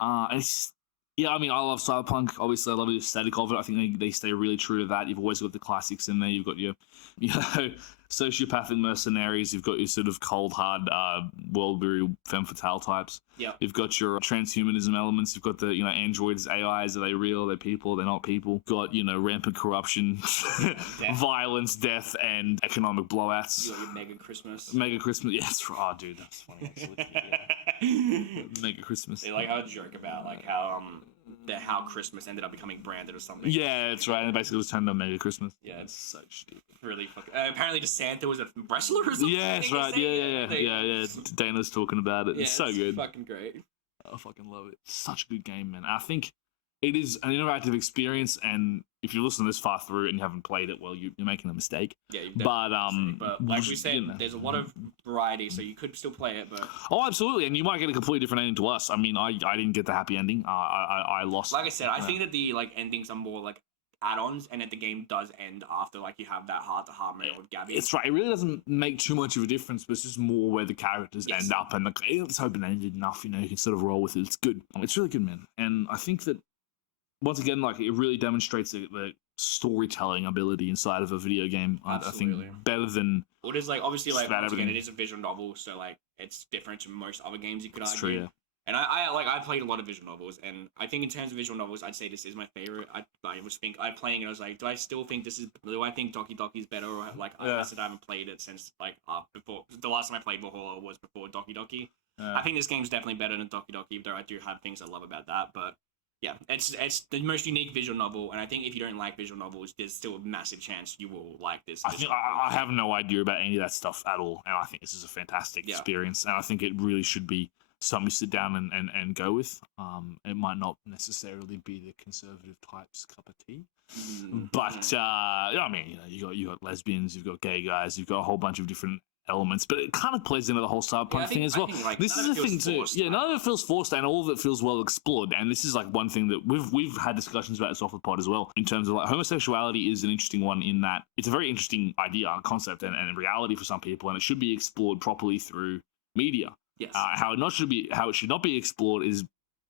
I mean, I love Cyberpunk. Obviously, I love the aesthetic of it. I think they stay really true to that. You've always got the classics in there. You've got your, sociopathic mercenaries. You've got your sort of cold, hard, world-weary femme fatale types. Yeah. You've got your transhumanism elements. You've got the, androids, AIs. Are they real? Are they people? They're not people. You've got, rampant corruption, violence, death, and economic blowouts. You got your Mega Christmas. Mega Christmas. Yes. Oh, dude, that's funny. Actually. Mega Christmas. They like have a joke about like how Christmas ended up becoming branded or something. Yeah, that's right. And it basically was turned on Mega Christmas. Yeah, it's so stupid. Really fucking. Apparently, Santa was a wrestler or something. Yeah, that's right. Yeah. Dana's talking about it. Yeah, it's so good. Fucking great. I fucking love it. Such a good game, man. I think it is an interactive experience, and if you listen this far through and you haven't played it, well, you're making a mistake. Yeah, but like we said, there's a lot of variety, so you could still play it. But absolutely, and you might get a completely different ending to us. I mean, I didn't get the happy ending. I lost. Like I said, I think that the endings are more like add-ons, and that the game does end after you have that heart-to-heart moment with Gabby. It's right. It really doesn't make too much of a difference, but it's just more where the characters end up, and it's open-ended enough. You can sort of roll with it. It's good. It's really good, man. And I think that once again, it really demonstrates the storytelling ability inside of a video game. I think better than. Well, it is obviously once again, it is a visual novel, so it's different to most other games you could argue. True, yeah. And I played a lot of visual novels, and I think in terms of visual novels, I'd say this is my favorite. I playing it, I was like, do I still think do I think Doki Doki is better? Or I said I haven't played it since before. The last time I played Valhalla was before Doki Doki. I think this game's definitely better than Doki Doki, though I do have things I love about that. But yeah, it's the most unique visual novel, and I think if you don't like visual novels, there's still a massive chance you will like this. I have no idea about any of that stuff at all, and I think this is a fantastic experience, and I think it really should be something to sit down and go with. It might not necessarily be the conservative type's cup of tea, but I mean, you got lesbians, you've got gay guys, you've got a whole bunch of different elements, but it kind of plays into the whole cyberpunk thing as well. This is a thing too. None of it feels forced, and all of it feels well explored. And this is one thing that we've had discussions about this off the pod as well, in terms of homosexuality is an interesting one in that it's a very interesting idea, concept, and reality for some people, and it should be explored properly through media. Yes. How it should not be explored is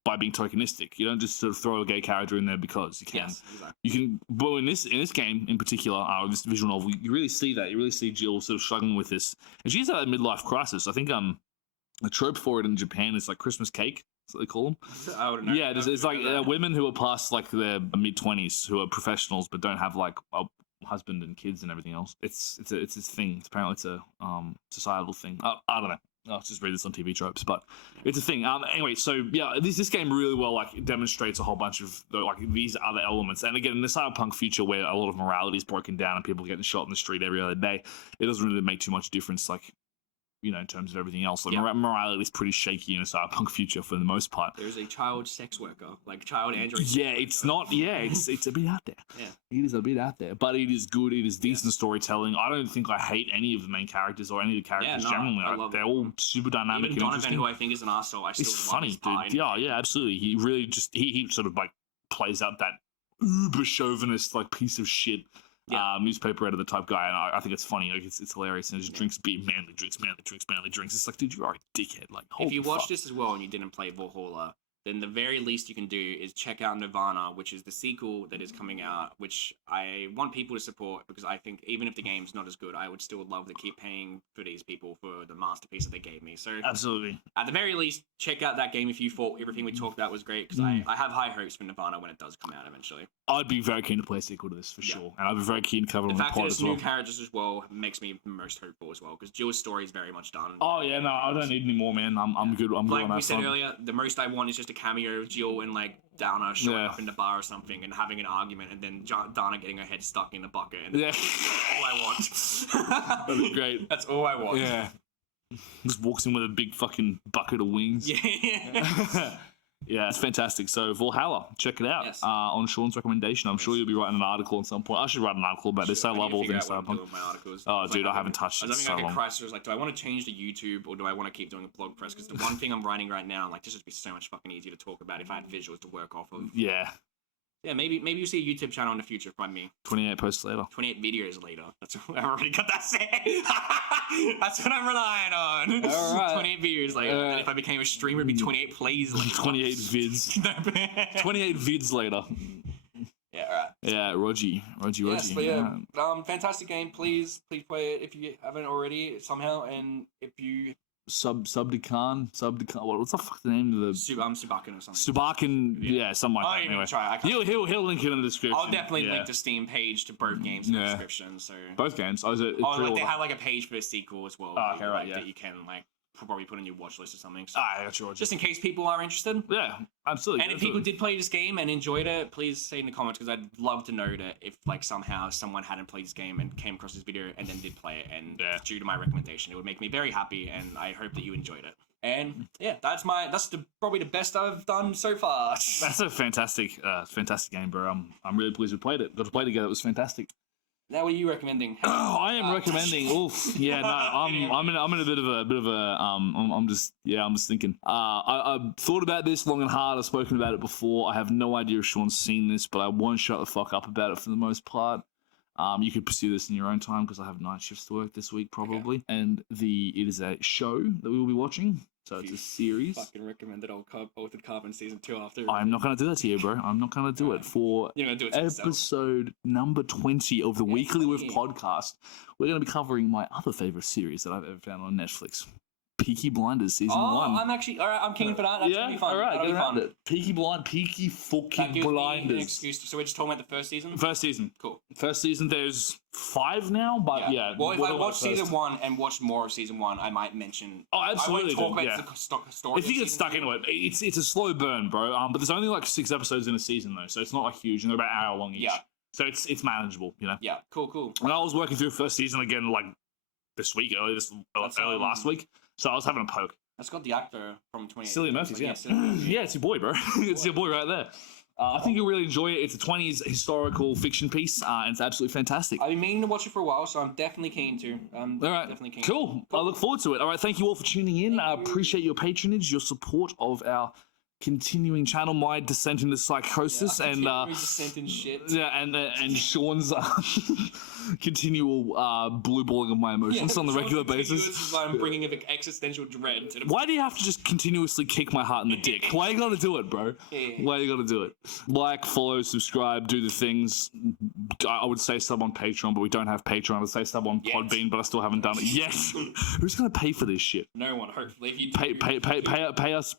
by being tokenistic. You don't just sort of throw a gay character in there because you can. Yes, exactly. You can, but in this game in particular, this visual novel, you really see that. You really see Jill sort of struggling with this, and she's at a midlife crisis. I think the trope for it in Japan is Christmas cake. That's what they call them. I wouldn't know. Yeah, it's women who are past their mid-20s who are professionals but don't have a husband and kids and everything else. It's a thing. Apparently, it's a societal thing. I don't know. I'll just read this on TV tropes, but it's a thing. Anyway, so yeah, this game really well demonstrates a whole bunch of these other elements. And again, in the cyberpunk future where a lot of morality is broken down and people are getting shot in the street every other day, it doesn't really make too much difference. In terms of everything else, morality is pretty shaky in a cyberpunk future for the most part. There's a child sex worker, child android. Yeah, it's not. Yeah, it's a bit out there. Yeah, it is a bit out there, but it is good. It is decent storytelling. I don't think I hate any of the main characters or any of the characters generally. They're all super dynamic. Even Donovan, who I think is an arsehole, it's funny, dude. Yeah, absolutely. He really he sort of plays out that uber chauvinist piece of shit. Newspaper editor type guy, and I think it's funny. It's hilarious, and he just drinks beer, manly drinks. It's dude, you are a dickhead. If you watch this as well and you didn't play Valhalla, then the very least you can do is check out Nirvana, which is the sequel that is coming out, which I want people to support, because I think even if the game's not as good, I would still love to keep paying for these people for the masterpiece that they gave me. So absolutely, at the very least, check out that game if you thought everything we talked about was great, because I have high hopes for Nirvana when it does come out eventually. I'd be very keen to play a sequel to this for sure, and I'd be very keen to cover it on the pod as well. The fact that it's new characters as well makes me most hopeful as well, because Jill's story is very much done. Oh yeah, no, I don't need any more, man. I'm good. I'm good on that. Like we said earlier, the most I want is just a cameo of Jill and Dana showing up in the bar or something and having an argument, and then Dana getting her head stuck in the bucket. And that's all I want. That'd be great. That's all I want. Yeah. Just walks in with a big fucking bucket of wings. Yeah. Yeah, it's fantastic. So Valhalla, check it out. Yes. On Shaun's recommendation. I'm sure you'll be writing an article at some point. I should write an article about this. I love all things cyberpunk. Oh, dude, I haven't touched it. I was having like a crisis. Like, do I want to change to YouTube or do I want to keep doing a blog press? Because the one thing I'm writing right now, like, this would be so much fucking easier to talk about if I had visuals to work off of. Yeah. Yeah, maybe you'll see a YouTube channel in the future from me. 28 posts later. 28 videos later. That's what I've already got that set. That's what I'm relying on. All right. 28 videos later. And if I became a streamer, it'd be 28 plays later. 28 vids. 28 vids later. Yeah, all right. Yeah, Rogie. Yes, but yeah, fantastic game. Please play it if you haven't already somehow, and if you Subdecan. What's the fuck the name of the Subakan or something. Subakan, yeah, something like that. Anyway, try. He'll link it in the description. I'll definitely link the Steam page to both games in the description. So both games. Like they have like a page for the sequel as well. Oh, okay, right, that you can like probably put on your watch list or something. So, that's your just in case people are interested. Yeah, absolutely. And if people did play this game and enjoyed it, please say in the comments, because I'd love to know that if like somehow someone hadn't played this game and came across this video and then did play it, and due to my recommendation, it would make me very happy, and I hope that you enjoyed it. And yeah, that's probably the best I've done so far. That's a fantastic game, bro. I'm really pleased we played it. Got to play together. It was fantastic. Now, what are you recommending? I am recommending. Oof. Yeah, no, I'm in a bit of a. I'm just thinking. I thought about this long and hard. I've spoken about it before. I have no idea if Shaun's seen this, but I won't shut the fuck up about it for the most part. You could pursue this in your own time because I have night shifts to work this week probably, and it is a show that we will be watching. So it's a series. Fucking recommended Altered Carbon season 2 after. I'm not gonna do that to you, bro. I'm not gonna do it for You're gonna do it episode number 20 of the Weekly Whiff podcast. We're gonna be covering my other favorite series that I've ever found on Netflix. Peaky Blinders season 1. I'm actually alright. I'm keen for that. That's gonna be fun. All right, that'll be fun. Peaky fucking Blinders. An excuse so we're just talking about the first season. First season, cool. First season. There's 5 now, but yeah. Well, if I watch season 1 and watch more of season 1, I might mention. Oh, absolutely. I won't talk about the story. If you get stuck into it, it's a slow burn, bro. But there's only like 6 episodes in a season though, so it's not like huge, and they're about an hour long each. Yeah. So it's manageable, you know. Yeah. Cool. And I was working through first season again like this week, early last week. So I was having a poke. That's got the actor from 28. Cillian Murphy, yeah, it's your boy, bro. It's your boy right there. I think you'll really enjoy it. It's a 20s historical fiction piece, and it's absolutely fantastic. I've been meaning to watch it for a while, so I'm definitely keen to. All right, definitely keen. Cool. I look forward to it. All right, thank you all for tuning in. I appreciate your patronage, your support of our continuing channel, my descent into psychosis, and descent in shit. Yeah, and Shaun's continual blue balling of my emotions on the regular basis. I'm bringing an existential dread. Why do you have to just continuously kick my heart in the dick? Why you gotta do it, bro? Why you gotta do it? Like, follow, subscribe, do the things. I would say sub on Patreon, but we don't have Patreon. I would say sub on Podbean, but I still haven't done it. Yes. Who's gonna pay for this shit? No one. Hopefully, if you pay us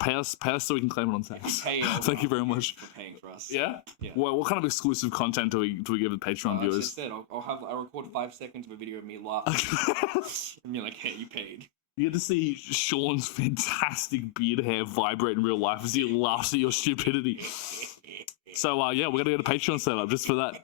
so we can claim it on tax. Thank you very much for paying for us. Yeah. Well, what kind of exclusive content do we give the Patreon viewers? I'll record 5 seconds of a video of me laughing. And be like, hey, you paid. You get to see Shaun's fantastic beard hair vibrate in real life as he laughs at your stupidity. So, we're going to get a Patreon set up just for that.